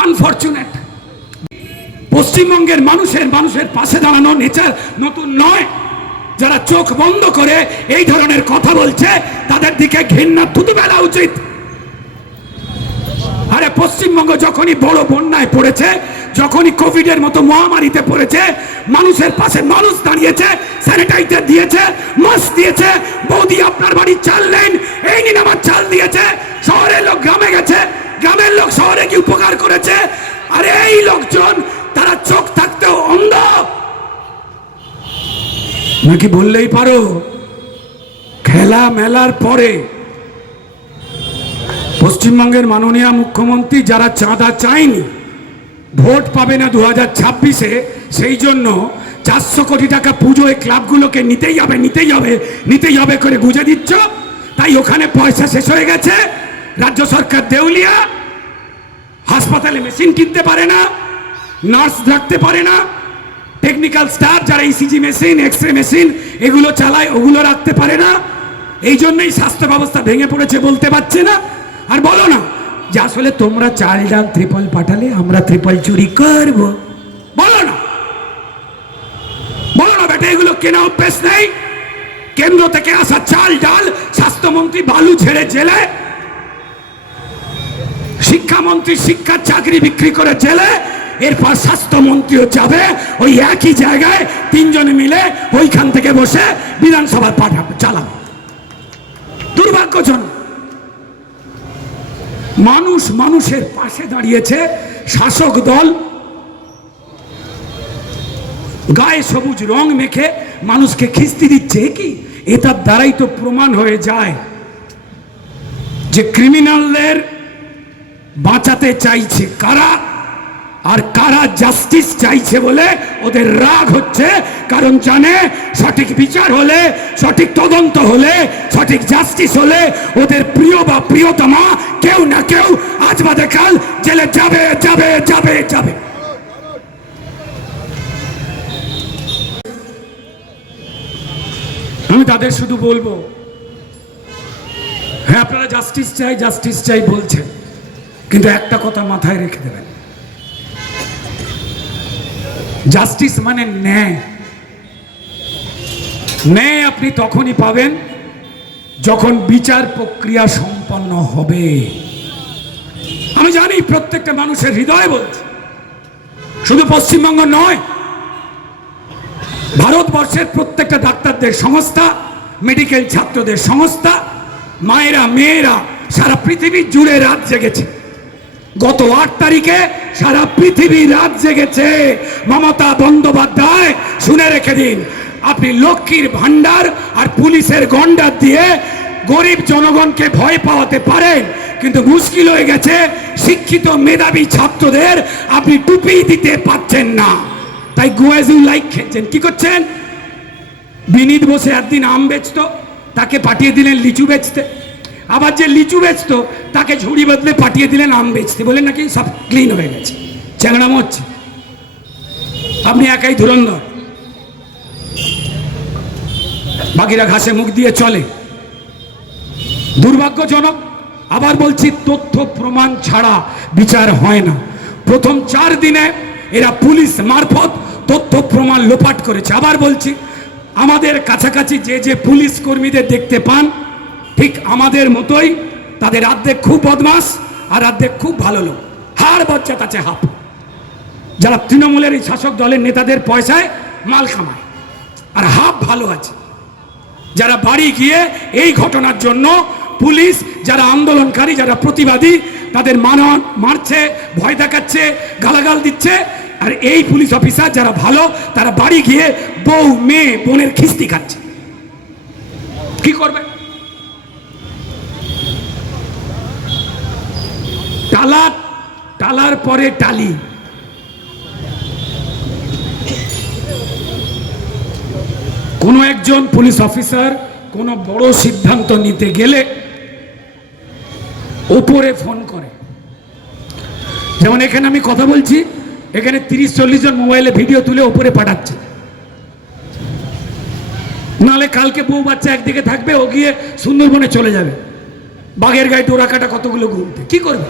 আনফরচুনেট। পশ্চিমবঙ্গের মানুষের পাশে দাঁড়ানো নেচার নতুন নয়। যারা চোখ বন্ধ করে এই ধরনের কথা বলছে তাদের দিকে ঘৃণা থুতু ফেলা উচিত। আরে পশ্চিমবঙ্গ যখনই বড় বন্যায় পড়েছে, যখনই কোভিডের মতো মহামারীতে পড়েছে, মানুষের পাশে মানুষ দাঁড়িয়েছে, স্যানিটাইজার দিয়েছে, মাস্ক দিয়েছে। বৌদি আপনার বাড়ির চাল নেন, এই নিন আমার চাল দিয়েছে। শহরের লোক গ্রামে গেছে, গ্রামের লোক শহরে কি উপকার করেছে। আর এই লোকজন তারা চোখ থাকতেও অন্ধ নাকি বললেই পারো। খেলা মেলার পরে পশ্চিমবঙ্গের মাননীয় মুখ্যমন্ত্রী যারা চাঁদা চায়নি, ভোট পাবে না 2026-এ, সেই জন্য 400 কোটি টাকা পুজোয় ক্লাবগুলোকে নিতেই হবে করে গুঁজে দিচ্ছ। তাই ওখানে পয়সা শেষ হয়ে গেছে, রাজ্য সরকার দেউলিয়া, হাসপাতালে মেশিন কিনতে পারে না, নার্স রাখতে পারে না, টেকনিক্যাল স্টাফ যারা ইসিজি মেশিন, এক্সরে মেশিন এগুলো চালায়, ওগুলো রাখতে পারে না। এই জন্যই স্বাস্থ্য ব্যবস্থা ভেঙে পড়েছে, বলতে পারছে না। আর বলো না যে আসলে তোমরা চাল ডাল ত্রিপল পাঠালে আমরা ত্রিপল চুরি করব, বলো না, বলো না বেটা, এগুলো কেনা অভ্যেস নেই। কেন্দ্র থেকে আসা চাল ডাল স্বাস্থ্যমন্ত্রী বালু ছেড়ে জেলে, শিক্ষামন্ত্রী শিক্ষার চাকরি বিক্রি করে জেলে, এরপর স্বাস্থ্যমন্ত্রীও যাবে ওই একই জায়গায়, তিনজনে মিলে ওইখান থেকে বসে বিধানসভার পাঠাবে, চালাবে। দুর্ভাগ্যজনক। মানুষ মানুষের পাশে দাঁড়িয়েছে, শাসক দল গায়ে সবুজ রং মেখে মানুষকে খিস্তি দিচ্ছে। কি এটার দ্বারাই তো প্রমাণ হয়ে যায় যে ক্রিমিনালদের বাঁচাতে চাইছে কারা, আর কারা জাস্টিস চাইছে বলে ওদের রাগ হচ্ছে। কারণ জানে সঠিক বিচার হলে, সঠিক তদন্ত হলে, সঠিক জাস্টিস হলে ওদের প্রিয় বা প্রিয়তমা কেউ না কেউ আজ বাদে কাল জেলে যাবে যাবে যাবে যাবে। আমি তাদের শুধু বলবো, হ্যাঁ আপনারা জাস্টিস চাই জাস্টিস চাই বলছেন, কিন্তু একটা কথা মাথায় রেখে দেবেন, জাস্টিস মানে ন্যায়। ন্যায় আপনি তখনই পাবেন যখন বিচার প্রক্রিয়া সম্পন্ন হবে। আমি জানি প্রত্যেকটা মানুষের হৃদয় বলছে, শুধু পশ্চিমবঙ্গ নয়, ভারতবর্ষের প্রত্যেকটা ডাক্তারদের সংস্থা, মেডিকেল ছাত্রদের সংস্থা, মায়েরা মেয়েরা সারা পৃথিবী জুড়ে রাত জেগেছে। গত 8 তারিখে সারা পৃথিবী রাত জেগেছে। মমতা বন্দ্যোপাধ্যায় শুনে রেখে দিন, আপনি লক্ষ্মীর ভান্ডার আর পুলিশের গন্ডার দিয়ে গরিব জনগণকে ভয় পাওয়াতে পারেন, কিন্তু মুশকিল হয়ে গেছে শিক্ষিত মেধাবী ছাত্রদের আপনি টুপি দিতে পারছেন না। তাই গুয়াজু লাইক খেলছেন। কি করছেন? বিনীত বসে একদিন আম বেচতো, তাকে পাঠিয়ে দিলেন লিচু বেচতে। আবার যে লিচু বেচতো তাকে ঝুড়ি বদলে পাঠিয়ে দিলেন আম বেচতে, বলেন নাকি সব ক্লিন হয়ে গেছে। চ্যাংড়ামো হচ্ছে। আপনি একাই ধুরন্ধর, বাকিরা ঘাসে মুখ দিয়ে চলে। দুর্ভাগ্যজনক। আবার বলছি, তথ্য প্রমাণ ছাড়া বিচার হয় না। প্রথম 4 দিনে এরা পুলিশ মারফত তথ্য প্রমাণ লোপাট করেছে। আবার বলছি, আমাদের কাছাকাছি যে যে পুলিশ কর্মীদের দেখতে পান, ঠিক আমাদের মতোই তাদের অর্ধেক খুব বদমাস আর অর্ধেক খুব ভালো লোক। হার বজ্জাত আছে হাফ, যারা তৃণমূলের এই শাসক দলের নেতাদের পয়সায় মাল কামায়, আর হাফ ভালো আছে যারা বাড়ি গিয়ে এই ঘটনার জন্য পুলিশ যারা আন্দোলনকারী, যারা প্রতিবাদী, তাদের মারছে, ভয় দেখাচ্ছে, গালাগাল দিচ্ছে। আর এই পুলিশ অফিসার যারা ভালো, তারা বাড়ি গিয়ে বউ মেয়ে বোনের খিস্তি খাচ্ছে। কি করবে? টালার পরে টালি। কোনো একজন পুলিশ অফিসার কোনো বড় সিদ্ধান্ত নিতে গেলে ওপরে ফোন করে। যেমন এখানে আমি কথা বলছি, এখানে 30-40 জন মোবাইলে ভিডিও তুলে ওপরে পাঠাচ্ছে। নালে কালকে বউ বাচ্চা একদিকে থাকবে, ও গিয়ে সুন্দরবনে চলে যাবে, বাঘের গায়ে ডোরা কাটা কতগুলো ঘুরতে। কি করবে?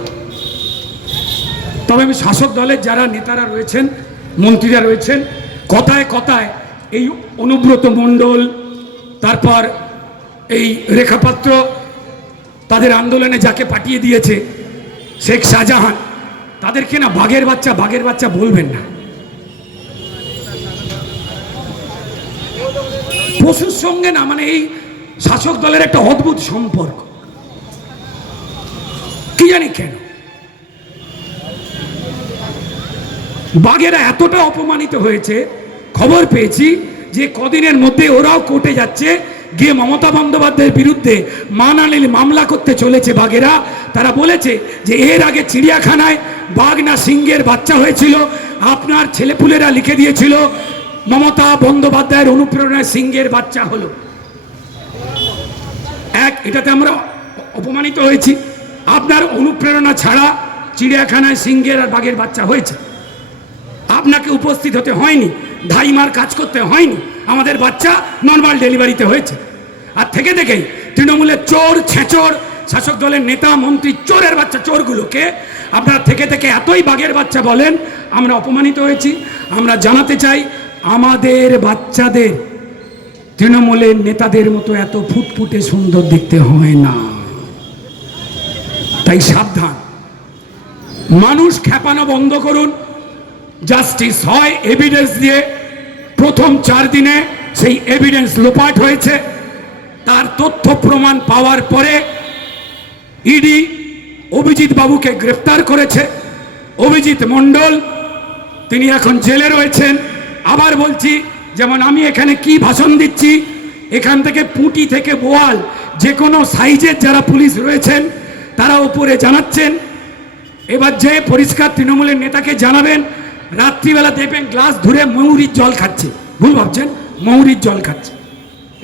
তবে আমি শাসক দলের যারা নেতারা রয়েছেন, মন্ত্রীরা রয়েছেন, কথায় কথায় এই অনুব্রত মণ্ডল, তারপর এই রেখাপাত্র, তাদের আন্দোলনে যাকে পাঠিয়ে দিয়েছে শেখ শাহজাহান, তাদেরকে না বাঘের বাচ্চা বলবেন না। পশুর সঙ্গে না, মানে এই শাসক দলের একটা অদ্ভুত সম্পর্ক, কি জানি কেন। বাঘেরা এতটা অপমানিত হয়েছে, খবর পেয়েছি যে কদিনের মধ্যে ওরাও কোর্টে যাচ্ছে, গিয়ে মমতা বন্দ্যোপাধ্যায়ের বিরুদ্ধে মানালিল মামলা করতে চলেছে বাঘেরা। তারা বলেছে যে এর আগে চিড়িয়াখানায় বাঘ না সিংহের বাচ্চা হয়েছিল, আপনার ছেলেপুলেরা লিখে দিয়েছিল মমতা বন্দ্যোপাধ্যায়ের অনুপ্রেরণায় সিংহের বাচ্চা হলো। এটাতে আমরা অপমানিত হয়েছি। আপনার অনুপ্রেরণা ছাড়া চিড়িয়াখানায় সিংহের আর বাঘের বাচ্চা হয়েছে, আপনাকে উপস্থিত হতে হয়নি। ধাইমার কাজ করতে হয়নি, আমাদের বাচ্চা নর্মাল ডেলিভারিতে হয়েছে। আর থেকে থেকেই তৃণমূলের চোর ছেঁচোর শাসক দলের নেতা মন্ত্রী চোরের বাচ্চা চোরগুলোকে আপনারা থেকে থেকে এতই বাঘের বাচ্চা বলেন, আমরা অপমানিত হয়েছি। আমরা জানাতে চাই আমাদের বাচ্চাদের তৃণমূলের নেতাদের মতো এত ফুটফুটে সুন্দর দেখতে হয় না, তাই সাবধান। মানুষ খেপানো বন্ধ করুন, জাস্টিস হয় এভিডেন্স দিয়ে। প্রথম 4 দিনে সেই এভিডেন্স লোপাট হয়েছে, তার তথ্য প্রমাণ পাওয়ার পরে ইডি অভিজিৎ বাবুকে গ্রেফতার করেছে। অভিজিৎ মণ্ডল তিনি এখন জেলে রয়েছেন। আবার বলছি, যেমন আমি এখানে কি ভাষণ দিচ্ছি, এখান থেকে পুঁটি থেকে বোয়াল যে কোনো সাইজের যারা পুলিশ রয়েছেন তারা উপরে জানাচ্ছেন। এবার যে পরিষ্কার তৃণমূলের নেতাকে জানাবেন, রাত্রিবেলা দেখবেন গ্লাস ধরে ময়ূরীর জল খাচ্ছে। ভুল ভাবছেন, ময়ূরীর জল খাচ্ছে।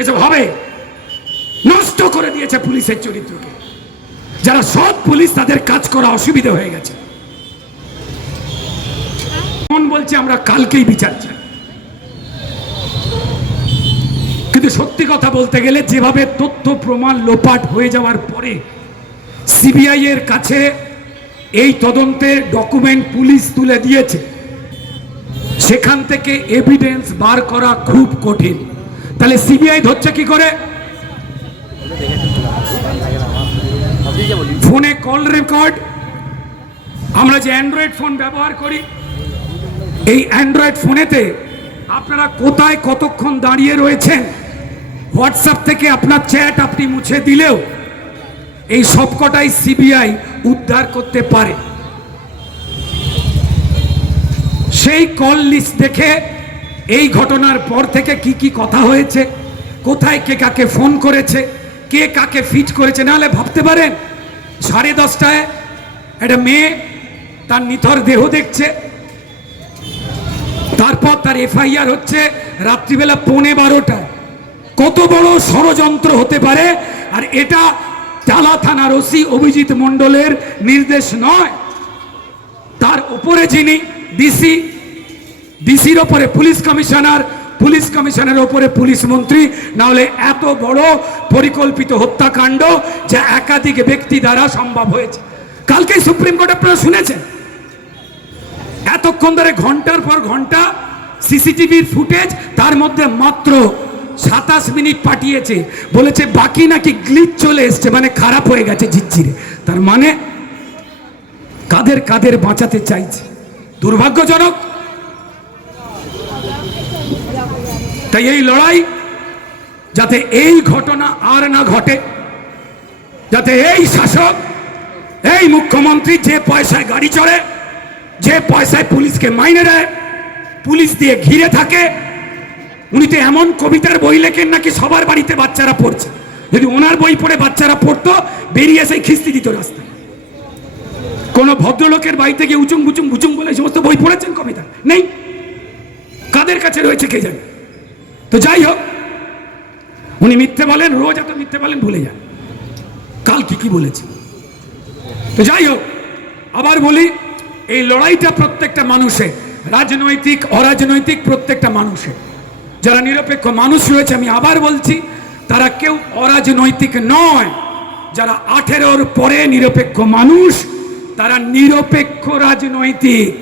এসব হবে, নষ্ট করে দিয়েছে পুলিশের চরিত্রকে। যারা সৎ পুলিশ তাদের কাজ করা অসুবিধা হয়ে গেছে। মন বলছে আমরা কালকেই বিচার চাই, কিন্তু সত্যি কথা বলতে গেলে যেভাবে তথ্য প্রমাণ লোপাট হয়ে যাওয়ার পরে সিবিআই এর কাছে এই তদন্তের ডকুমেন্ট পুলিশ তুলে দিয়েছে, সেখান থেকে এভিডেন্স বার করা খুব কঠিন। তাহলে সিবিআই ধরছে কি করে? ফোনে কল রেকর্ড। আমরা যে অ্যান্ড্রয়েড ফোন ব্যবহার করি, এই অ্যান্ড্রয়েড ফোনেতে আপনারা কোথায় কতক্ষণ দাঁড়িয়ে রয়েছেন, হোয়াটসঅ্যাপ থেকে আপনার চ্যাট আপনি মুছে দিলেও এই সবকটাই সিবিআই উদ্ধার করতে পারে। সেই কল লিস্ট দেখে এই ঘটনার পর থেকে কি কি কথা হয়েছে, কোথায় কে কাকে ফোন করেছে, কে কাকে ফিট করেছে। নাহলে ভাবতে পারেন 10:30টায় একটা মেয়ে তার নিথর দেহ দেখছে, তারপর তার এফআইআর হচ্ছে রাত্রিবেলা 11:15টায়। কত বড় ষড়যন্ত্র হতে পারে? আর এটা টালা থানার ওসি অভিজিৎ মণ্ডলের নির্দেশ নয়, তার উপরে যিনি ডিসি, ডিসির ওপরে পুলিশ কমিশনার, পুলিশ কমিশনারের ওপরে পুলিশ মন্ত্রী। না হলে এত বড় পরিকল্পিত হত্যাকাণ্ড যা একাধিক ব্যক্তি দ্বারা সম্ভব হয়েছে। কালকেই সুপ্রিম কোর্ট আপনারা শুনেছেন, এতক্ষণ ধরে ঘন্টার পর ঘন্টা সিসিটিভির ফুটেজ, তার মধ্যে মাত্র 27 মিনিট পাঠিয়েছে, বলেছে বাকি নাকি গ্লিচ চলে এসছে, মানে খারাপ হয়ে গেছে ঝিরঝিরে। তার মানে কাদের কাদের বাঁচাতে চাইছে, দুর্ভাগ্যজনক। তাই এই লড়াই যাতে এই ঘটনা আর না ঘটে, যাতে এই শাসক, এই মুখ্যমন্ত্রী যে পয়সায় গাড়ি চড়ে, যে পয়সায় পুলিশকে মাইনে দেয়, পুলিশ দিয়ে ঘিরে থাকে, উনি তো এমন কবিতার বই লেখেন নাকি সবার বাড়িতে বাচ্চারা পড়ছে। যদি ওনার বই পড়ে বাচ্চারা পড়তো, বেরিয়ে এসে খিস্তি দিত রাস্তায়। কোন ভদ্রলোকের বাড়িতে গিয়ে উচুং বুচুং বুচুং বলে সমস্ত বই পড়েছেন কবিতা? নেই। কাদের কাছে রয়েছে কে জানে। তো যাই হোক, উনি মিথ্যে বলেন, রোজ এত মিথ্যে বলেন, ভুলে যান কাল কি কি বলেছে। তো যাই হোক, আবার বলি, এই লড়াইটা প্রত্যেকটা মানুষের, রাজনৈতিক অরাজনৈতিক প্রত্যেকটা মানুষের। যারা নিরপেক্ষ মানুষ রয়েছে, আমি আবার বলছি, তারা কেউ অরাজনৈতিক নয়। যারা 18-র পরে নিরপেক্ষ মানুষ, তারা নিরপেক্ষ রাজনৈতিক,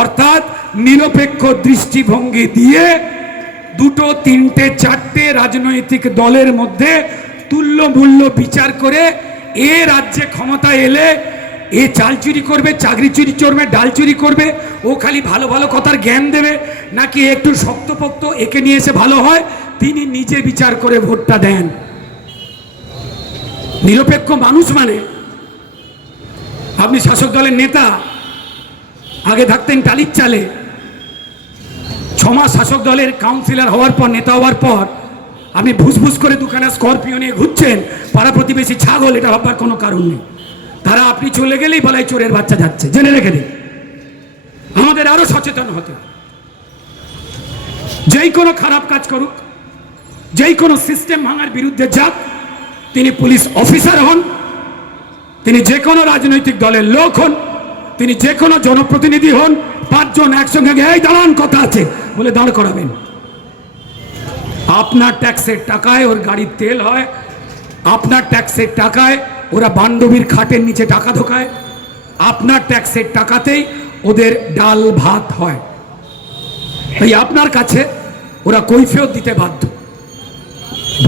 অর্থাৎ নিরপেক্ষ দৃষ্টিভঙ্গি দিয়ে 2, 3, 4টে রাজনৈতিক দলের মধ্যে তুল্য মূল্য বিচার করে এ রাজ্যে ক্ষমতা এলে এ চাল চুরি করবে, চাকরি চুরি করবে, ডাল চুরি করবে, ও খালি ভালো ভালো কথার জ্ঞান দেবে, নাকি একটু শক্তপোক্ত একে নিয়ে এসে ভালো হয়, তিনি নিজে বিচার করে ভোটটা দেন। নিরপেক্ষ মানুষ মানে, আপনি শাসক দলের নেতা, আগে থাকতেন টালির চালে, 6 মাস শাসক দলের কাউন্সিলর হওয়ার পর, নেতা হওয়ার পর আপনি ভুসভুস করে দুখানা স্করপিও নিয়ে ঘুরছেন, পাড়া প্রতিবেশী ছাগল, এটা ভাববার কোনো কারণ নেই। তারা আপনি চলে গেলেই বলাই চোরের বাচ্চা যাচ্ছে, জেনে রেখে দিন। আমাদের আরো সচেতন হতে হবে। যেই কোনো খারাপ কাজ করুক, যেই কোনো সিস্টেম ভাঙার বিরুদ্ধে যাক, তিনি পুলিশ অফিসার হন, তিনি যে কোনো রাজনৈতিক দলের লোক হন, তিনি যে কোনো জনপ্রতিনিধি হন, পাঁচজন একসঙ্গে গিয়ে, এই দাঁড়ান কথা আছে বলে দাঁড় করাবেন। আপনার ট্যাক্সের টাকায় ওর গাড়ির তেল হয়, আপনার ট্যাক্সের টাকায় ওরা বান্ধবীর খাটের নিচে টাকা ঢোকায়, আপনার ট্যাক্সের টাকাতেই ওদের ডাল ভাত হয়। তাই আপনার কাছে ওরা কৈফিয়ত দিতে বাধ্য।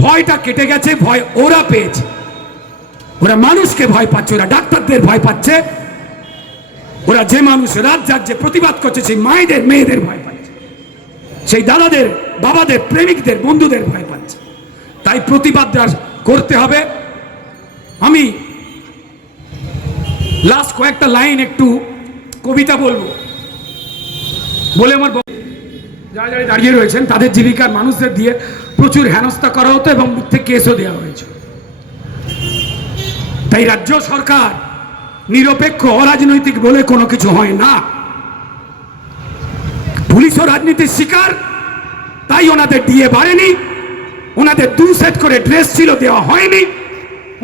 ভয়টা কেটে গেছে, ভয় ওরা পেয়েছে। ওরা মানুষকে ভয় পাচ্ছে, ওরা ডাক্তারদের ভয় পাচ্ছে, ওরা যে মানুষ রাত জাগছে প্রতিবাদ করছে সেই মায়েদের মেয়েদের ভয় পাচ্ছে, সেই দাদাদের বাবাদের প্রেমিকদের বন্ধুদের ভয় পাচ্ছে। তাই প্রতিবাদটা করতে হবে। আমি লাস্ট কয়েকটা লাইন একটু কবিতা বলবো বলে আমার যারা যারা দাঁড়িয়ে রয়েছেন তাদের জীবিকার মানুষদের দিয়ে প্রচুর হেনস্থা করা হতো এবং মিথ্যে কেসও দেওয়া হয়েছে। তাই রাজ্য সরকার নিরপেক্ষ অরাজনৈতিক বলে কোনো কিছু হয় না। পুলিশও রাজনীতির শিকার, তাই ওনাদের দিয়ে বাড়েনি, ওনাদের 2 সেট করে ড্রেস ছিল দেওয়া হয়নি,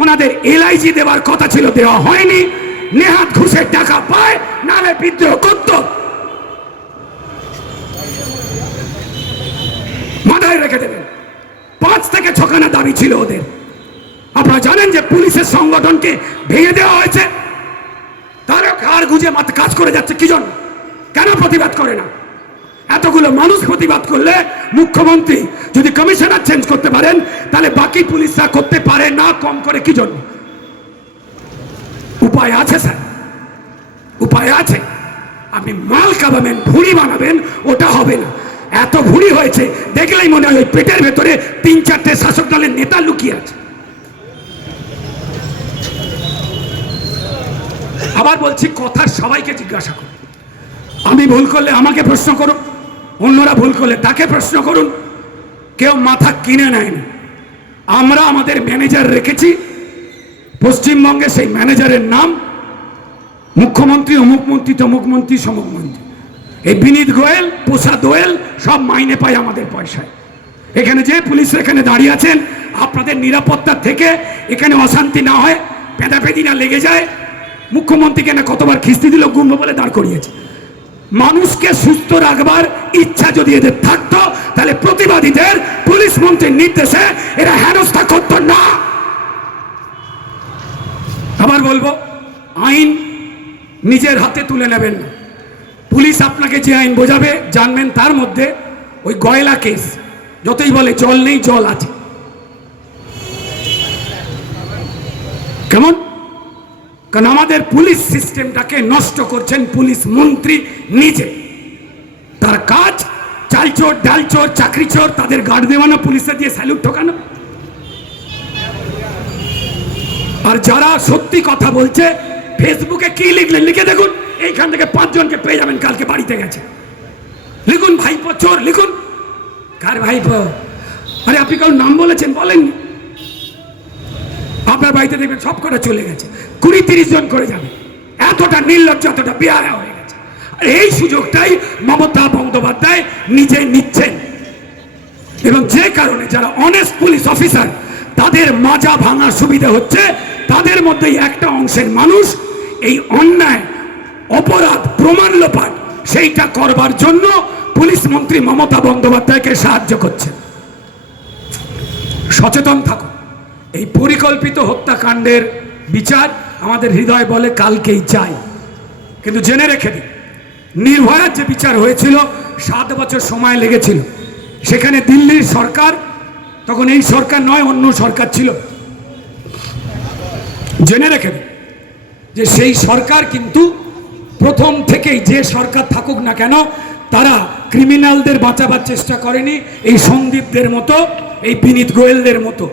ওনাদের এলআইজি দেওয়ার কথা ছিল দেওয়া হয়নি, নেহাত ঘুষের টাকা পায় নালে বিদ্রোহ করত। মাথায় রেখে দেবেন 5 থেকে 6 খানা দাবি ছিল ওদের। আপনারা জানেন যে পুলিশের সংগঠনকে ভেঙে দেওয়া হয়েছে, তারা কার গুজে মাথা কাজ করে যাচ্ছে কি জন্য? কেন প্রতিবাদ করে না? এতগুলো মানুষ প্রতিবাদ করলে মুখ্যমন্ত্রী যদি কমিশনার চেঞ্জ করতে পারেন তাহলে বাকি পুলিশরা করতে পারে না কম করে কি জন্য? উপায় আছে স্যার, উপায় আছে। আপনি মাল কাবাবেন, ভুঁড়ি বানাবেন, ওটা হবে না। এত ভুঁড়ি হয়েছে দেখলেই মনে হয় ওই পেটের ভেতরে 3-4টে শাসক দলের নেতা লুকিয়ে আছে। আবার বলছি, কথা সবাইকে জিজ্ঞাসা করুন। আমি ভুল করলে আমাকে প্রশ্ন করুন, অন্যরা ভুল করলে তাকে প্রশ্ন করুন। কেউ মাথা কিনে নেয়নি। আমরা আমাদের ম্যানেজার রেখেছি, পশ্চিমবঙ্গে সেই ম্যানেজারের নাম মুখ্যমন্ত্রী, অমুক মন্ত্রী, তমুক মন্ত্রী, সমুক মন্ত্রী। এই বিনীত গোয়েল, পোষা দোয়েল সব মাইনে পায় আমাদের পয়সায়। এখানে যে পুলিশ এখানে দাঁড়িয়ে আছেন, আপনাদের নিরাপত্তা থেকে এখানে অশান্তি না হয়, পেঁদাপেদি না লেগে যায়। মুখ্যমন্ত্রীকে না কতবার খিস্তি দিল, গুম্ব বলে দাঁড় করিয়েছে। মানুষকে সুস্থ রাখবার ইচ্ছা যদি এদের থাকতো তাহলে প্রতিবাদীদের পুলিশ মন্ত্রীর নির্দেশে এরা হেনস্থা করতো না। আবার বলবো, আইন নিজের হাতে তুলে নেবেন না। পুলিশ আপনাকে যে আইন বোঝাবে জানবেন তার মধ্যে ওই গয়লা কেস, যতই বলে জল নেই জল আছে। কেমন? কারণ আমাদের পুলিশ সিস্টেমটাকে নষ্ট করছেন পুলিশ মন্ত্রী নিজে। তার কাজ চালচোর, ডালচোর, চাকরি চোর, তাদের গার্ড দেওয়ানো, পুলিশে দিয়ে স্যালুট ঠোকানো। আর যারা সত্যি কথা বলছে ফেসবুকে কি লিখলেন লিখে দেখুন, এইখান থেকে 5 জনকে পেয়ে যাবেন কালকে বাড়িতে গেছে। লিখুন ভাইপো চোর, লিখুন। কার ভাইপো? আরে আপনি কারোর নাম বলেছেন? বলেননি। আপনার বাড়িতে দেখবেন সব কটা চলে গেছে, 20-30 জন করে যাবে। এতটা নির্লজ্জ, এতটা বেহায়া হয়ে গেছে। আর এই সুযোগটাই মমতা বন্দ্যোপাধ্যায় নিজে নিচ্ছেন। এবং যে কারণে যারা অনেস্ট পুলিশ অফিসার তাদের মাজা ভাঙার সুবিধা হচ্ছে, তাদের মধ্যেই একটা অংশের মানুষ এই অন্যায়, অপরাধ, প্রমাণ লোপাট সেইটা করবার জন্য পুলিশ মন্ত্রী মমতা বন্দ্যোপাধ্যায়কে সাহায্য করছে। সচেতন থাকুন। এই পরিকল্পিত হত্যাকাণ্ডের বিচার আমাদের হৃদয় বলে কালকেই চাই। কিন্তু জেনে রেখে দিন, নির্ভয়ার যে বিচার হয়েছিল 7 বছর সময় লেগেছিল। সেখানে দিল্লির সরকার, তখন এই সরকার নয় অন্য সরকার ছিল। জেনে রেখে দিন যে সেই সরকার কিন্তু প্রথম থেকেই, যে সরকার থাকুক না কেন, তারা ক্রিমিনালদের বাঁচাবার চেষ্টা করেনি এই সন্দীপদের মতো, এই বিনীত গোয়েলদের মতো।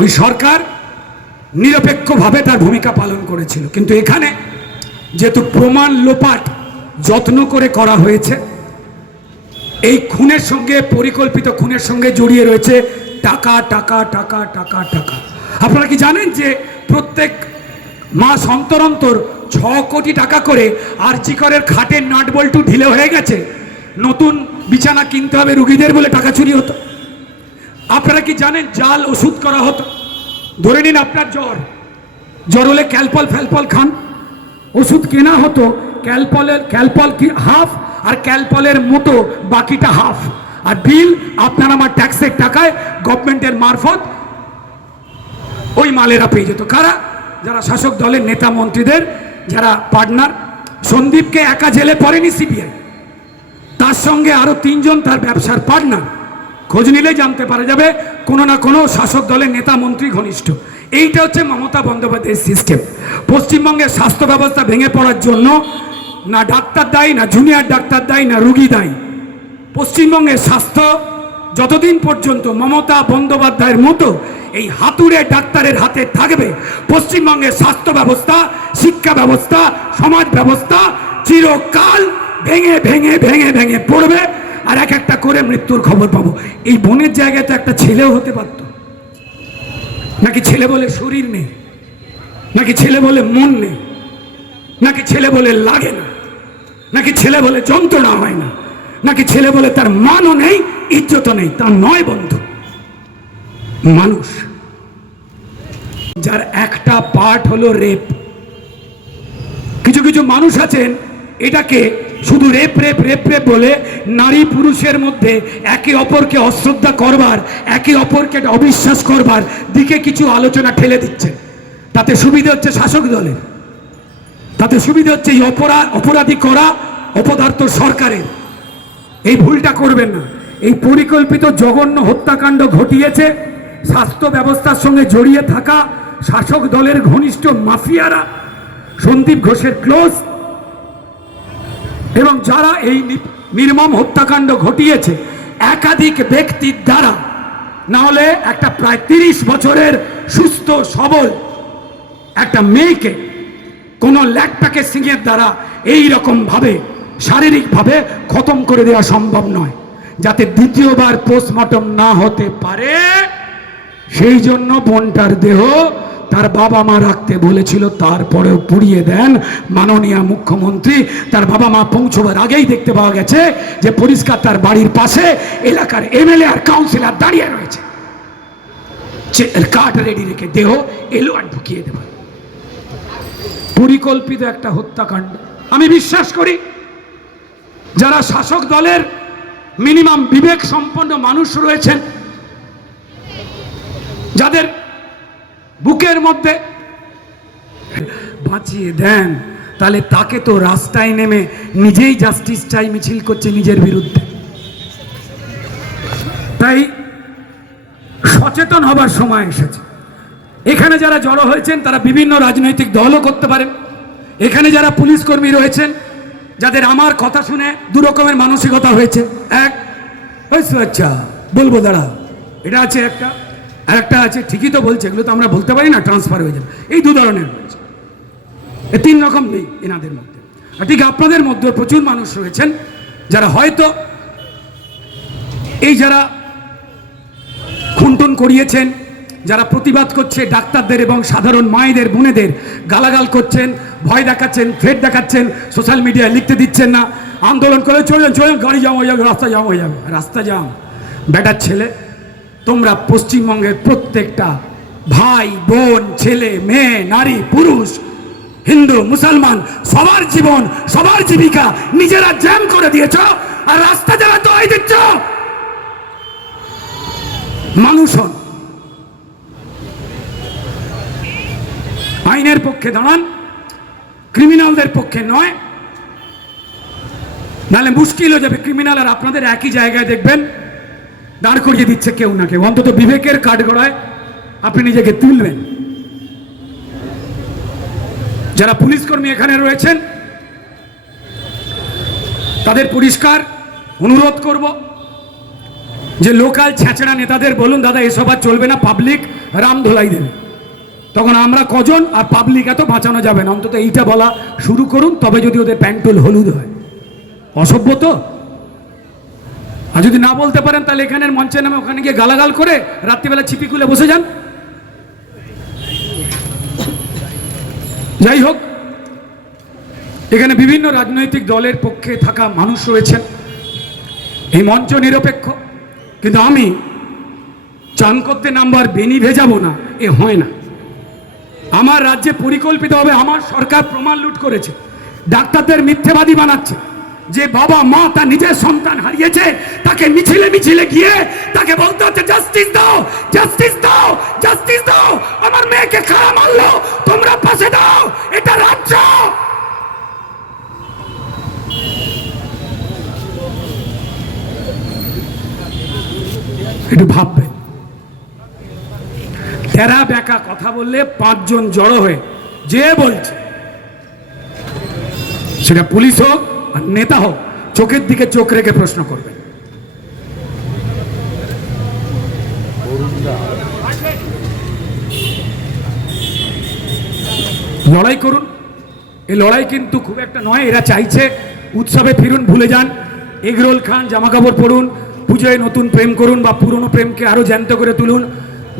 ওই সরকার নিরপেক্ষভাবে তার ভূমিকা পালন করেছিল। কিন্তু এখানে যেহেতু প্রমাণ লোপাট যত্ন করে করা হয়েছে, এই খুনের সঙ্গে, পরিকল্পিত খুনের সঙ্গে জড়িয়ে রয়েছে টাকা টাকা টাকা টাকা টাকা। আপনারা কি জানেন যে প্রত্যেক মাস অন্তর অন্তর 6 কোটি টাকা করে আরজি করের খাটের নাট বল্টু ঢিলে হয়ে গেছে? নতুন বিছানা কিনতে হবে রুগীদের বলে টাকা চুরি হতো। আপনারা কি জানেন জাল ওষুধ করা হতো? ধরে নিন আপনার জ্বর হলে ক্যালপল ফ্যালপল খান, ওষুধ কেনা হতো ক্যালপল কি হাফ, আর ক্যালপলের মতো বাকিটা হাফ, আর বিল আপনার আমার ট্যাক্সের টাকায় গভর্নমেন্টের মারফত ওই মালেরা পেয়ে যেত। কারা? যারা শাসক দলের নেতা মন্ত্রীদের যারা পার্টনার। সন্দীপকে একা জেলে পড়েনি সিবিআই, তার সঙ্গে আরো 3 জন তার ব্যবসার পার্টনার। খোঁজ নিলে জানতে পারা যাবে কোনো না কোনো শাসক দলের নেতা মন্ত্রী ঘনিষ্ঠ। এইটা হচ্ছে মমতা বন্দ্যোপাধ্যায়ের সিস্টেম। পশ্চিমবঙ্গের স্বাস্থ্য ব্যবস্থা ভেঙে পড়ার জন্য না ডাক্তার দায়ী, না জুনিয়র ডাক্তার দায়ী, না রুগী দায়ী। পশ্চিমবঙ্গের স্বাস্থ্য যতদিন পর্যন্ত মমতা বন্দ্যোপাধ্যায়ের মতো এই হাতুড়ে ডাক্তারের হাতে থাকবে, পশ্চিমবঙ্গের স্বাস্থ্য ব্যবস্থা, শিক্ষা ব্যবস্থা, সমাজ ব্যবস্থা চিরকাল ভেঙে ভেঙে ভেঙে ভেঙে পড়বে, আর এক একটা করে মৃত্যুর খবর পাবো। এই বোনের জায়গায় তো একটা ছেলেও হতে পারত। নাকি ছেলে বলে শরীর নেই, নাকি ছেলে বলে মন নেই, নাকি ছেলে বলে লাগে না, নাকি ছেলে বলে যন্ত্রণা হয় না, নাকি ছেলে বলে তার মানও নেই, ইজ্জতও নেই। তা নয় বন্ধু, মানুষ যার একটা পার্ট হলো রেপ। কিছু কিছু মানুষ আছেন এটাকে শুধু রেপ রেপ রেপ রেপ বলে নারী পুরুষের মধ্যে একে অপরকে অশ্রদ্ধা করবার, একে অপরকে অবিশ্বাস করবার দিকে কিছু আলোচনা ঠেলে দিচ্ছে। তাতে সুবিধা হচ্ছে শাসক দলের, তাতে সুবিধা হচ্ছে এই অপরাধী করা অপদার্থ সরকারের। এই ভুলটা করবেন না। এই পরিকল্পিত জঘন্য হত্যাকাণ্ড ঘটিয়েছে স্বাস্থ্য ব্যবস্থার সঙ্গে জড়িয়ে থাকা শাসক দলের ঘনিষ্ঠ মাফিয়ারা, সন্দীপ ঘোষের ক্লোজ, এবং যারা এই নির্মম হত্যাকাণ্ড ঘটিয়েছে একাধিক ব্যক্তির দ্বারা। না হলে একটা প্রায় 30 বছরের সুস্থ সবল একটা মেয়েকে কোনো ল্যাটপাকে সিংয়ের দ্বারা এই রকম ভাবে শারীরিকভাবে খতম করে দেওয়া সম্ভব নয়। যাতে দ্বিতীয়বার পোস্টমর্টম না হতে পারে, সেই জন্য বোনটার দেহ তার বাবা মা রাখতে বলেছিল, তারপরেও পুড়িয়ে দেন মাননীয় মুখ্যমন্ত্রী। তার বাবা মা পৌঁছবার আগেই দেখতে পাওয়া গেছে যে পরিষ্কার তার বাড়ির পাশে এলাকার এমএলএ আর কাউন্সিলর দাঁড়িয়ে রয়েছে, কার্ড রেডি রেখে দেহ এলো আর ঢুকিয়ে দেব। পরিকল্পিত একটা হত্যাকাণ্ড। আমি বিশ্বাস করি যারা শাসক দলের মিনিমাম বিবেক সম্পন্ন মানুষ রয়েছেন, যাদের বুকের মধ্যে বাঁচিয়ে দেন, তাহলে তাকে তো রাস্তায় নেমে নিজেই জাস্টিস চাই মিছিল করছে নিজের বিরুদ্ধে। তাই সচেতন হবার সময় এসেছে। এখানে যারা জড়ো হয়েছেন তারা বিভিন্ন রাজনৈতিক দলও করতে পারেন। এখানে যারা পুলিশ কর্মী রয়েছেন, যাদের আমার কথা শুনে 2 রকমের মানসিকতা হয়েছে। এক হয়েছে আচ্ছা বলবো দাঁড়া, এটা আছে একটা, আর একটা আছে ঠিকই তো বলছে, এগুলো তো আমরা বলতে পারি না, ট্রান্সফার হয়ে যাবে। এই 2 ধরনের রয়েছে, 3 রকম নেই এনাদের মধ্যে। আর ঠিক আপনাদের মধ্যে প্রচুর মানুষ রয়েছেন যারা হয়তো এই যারা খুনটুন করিয়েছেন, যারা প্রতিবাদ করছে ডাক্তারদের এবং সাধারণ মায়েদের বোনেদের গালাগাল করছেন, ভয় দেখাচ্ছেন, থ্রেট দেখাচ্ছেন, সোশ্যাল মিডিয়ায় লিখতে দিচ্ছেন না, আন্দোলন করে চলে চলে গাড়ি জাম হয়ে যাবে, রাস্তা জাম হয়ে যাবে। রাস্তা জাম বেটার ছেলে, তোমরা পশ্চিমবঙ্গের প্রত্যেকটা ভাই বোন, ছেলে মেয়ে, নারী পুরুষ, হিন্দু মুসলমান সবার জীবন, সবার জীবিকা নিজেরা জ্যাম করে দিয়েছ, আর রাস্তা যারা দোয়াই দিচ্ছ। মানুষ হন, আইনের পক্ষে দাঁড়ান, ক্রিমিনালদের পক্ষে নয়, নাহলে মুশকিল হয়ে যাবে। ক্রিমিনাল আর আপনাদের একই জায়গায় দেখবেন দাঁড় করিয়ে দিচ্ছে কেউ না কেউ। অন্তত বিবেকের কাঠগড়ায় আপনি নিজেকে তুলবেন। যারা পুলিশ কর্মী এখানে রয়েছেন তাদের পরিষ্কার অনুরোধ করব যে লোকাল ছেঁচড়া নেতাদের বলুন, দাদা এসব আর চলবে না, পাবলিক রাম ধোলাই দেবে। তখন আমরা কজন আর পাবলিক এত বাঁচানো যাবে না। অন্তত এইটা বলা শুরু করুন, তবে যদি ওদের প্যান্টুল হলুদ হয়। অসভ্য তো। আর যদি না বলতে পারেন তাহলে এখানের মঞ্চে নামে ওখানে গিয়ে গালাগাল করে রাত্রিবেলা ছিপি খুলে বসে যান। যাই হোক, এখানে বিভিন্ন রাজনৈতিক দলের পক্ষে থাকা মানুষ রয়েছেন। এই মঞ্চ নিরপেক্ষ, কিন্তু আমি চান করতে নামবার বেনি ভেজাবো না, এ হয় না। আমার রাজ্যে পরিকল্পিতভাবে আমার সরকার প্রমাণ লুট করেছে। ডাক্তারদের মিথ্যেবাদী বানাচ্ছে, যে বাবা মা তার নিজের সন্তান হারিয়েছে তাকে মিছিলে মিছিলে গিয়ে তাকে বলতে হচ্ছে জাস্টিস দাও, জাস্টিস দাও, জাস্টিস দাও, আমার মেয়েকে খারাপ মারলো, তোমরা পাশে দাও, এটা রাজ্য। একটু ভাববেন, তেরা বেকা কথা বললে 5 জন জড়ো হয়ে যে বলছে, সেটা পুলিশ হোক আর নেতা হোক, চোখের দিকে চোখ রেখে প্রশ্ন করবেন। লড়াই করুন, এই লড়াই কিন্তু খুব একটা নয়। এরা চাইছে উৎসবে ফিরুন, ভুলে যান, এগরোল খান, জামা কাপড় পরুন, পুজোয় নতুন প্রেম করুন বা পুরনো প্রেমকে আরো জ্যান্ত করে তুলুন,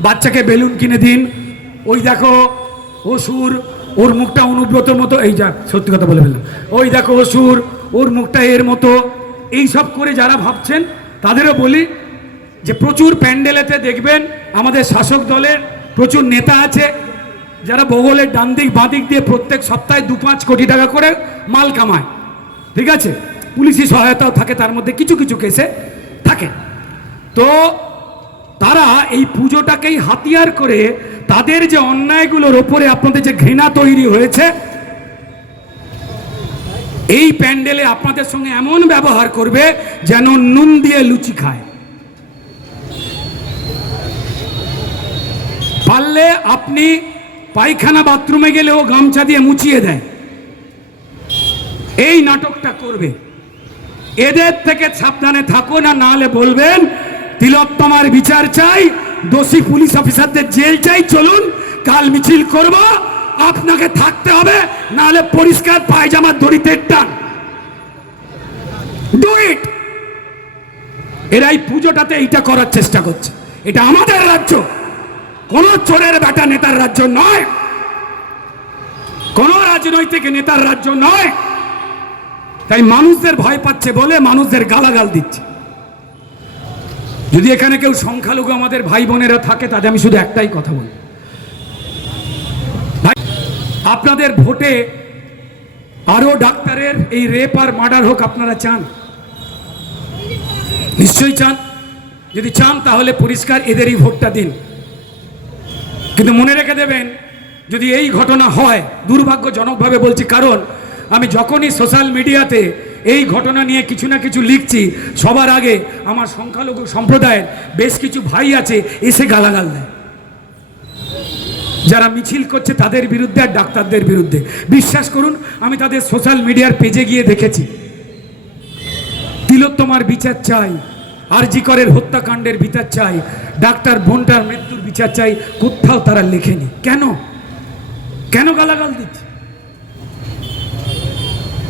বাচ্চাকে বেলুন কিনে দিন, ওই দেখো অসুর, ওর মুখটা অনুব্রতর মতো, এই যা সত্যি কথা বলে ফেললাম, ওই দেখো অসুর, ওর মুখটা এর মতো, এই সব করে যারা ভাবছেন তাদেরও বলি যে প্রচুর প্যান্ডেলেতে দেখবেন আমাদের শাসক দলের প্রচুর নেতা আছে যারা বগলের ডান দিক বাঁ দিক দিয়ে প্রত্যেক সপ্তাহে 2-5 কোটি টাকা করে মাল কামায়, ঠিক আছে, পুলিশি সহায়তাও থাকে তার মধ্যে, কিছু কিছু কেসে থাকে। তো তারা এই পুজোটাকেই হাতিয়ার করে তাদের যে অন্যায়গুলোর ওপরে আপনাদের যে ঘৃণা তৈরি হয়েছে, এই প্যান্ডেলে আপনাদের সঙ্গে এমন ব্যবহার করবে যেন নুন দিয়ে লুচি খায়। পারলে আপনি পায়খানা বাথরুমে গেলেও গামছা দিয়ে মুছিয়ে দেয়, এই নাটকটা করবে। এদের থেকে সাবধানে থাকুন, আর নাহলে বলবেন তিলোত্তমার বিচার চাই, দোষী পুলিশ অফিসারদের জেল চাই, চলুন কাল মিছিল করব, আপনাকে থাকতে হবে, নাহলে পরিষ্কার পায়জামার দড়িতে টান, ডু ইট। এরাই পুজোটাতে এইটা করার চেষ্টা করছে। এটা আমাদের রাজ্য, কোন চোরের বেটা নেতার রাজ্য নয়, কোন রাজনৈতিক নেতার রাজ্য নয়। তাই মানুষদের ভয় পাচ্ছে বলে মানুষদের গালাগাল দিচ্ছে। যদি এখানে কেউ সংখ্যালঘু আমাদের ভাই বোনেরা থাকে, তাদের আমি শুধু একটাই কথা বলি, ভাই আপনাদের ভোটে আরো ডাক্তারের এই রেপ আর মার্ডার হোক, আপনারা চান? নিশ্চয়ই চান। যদি চান তাহলে পরিষ্কার এদেরই ভোটটা দিন। কিন্তু মনে রেখে দেবেন, যদি এই ঘটনা হয়, দুর্ভাগ্যজনকভাবে বলছি, কারণ আমি যখনই সোশ্যাল মিডিয়াতে এই ঘটনা নিয়ে কিছু না কিছু লিখছি, সবার আগে আমার সংখ্যালঘু সম্প্রদায়ের বেশ কিছু ভাই আছে এসে গালাগাল দেয়, যারা মিছিল করছে তাদের বিরুদ্ধে আর ডাক্তারদের বিরুদ্ধে। বিশ্বাস করুন, আমি তাদের সোশ্যাল মিডিয়ার পেজে গিয়ে দেখেছি, তিলোত্তমার বিচার চাই, আরজি করের হত্যাকাণ্ডের বিচার চাই, ডাক্তার বোনটার মৃত্যুর বিচার চাই, কোথাও তারা লেখেনি। কেন কেন গালাগাল দিচ্ছে?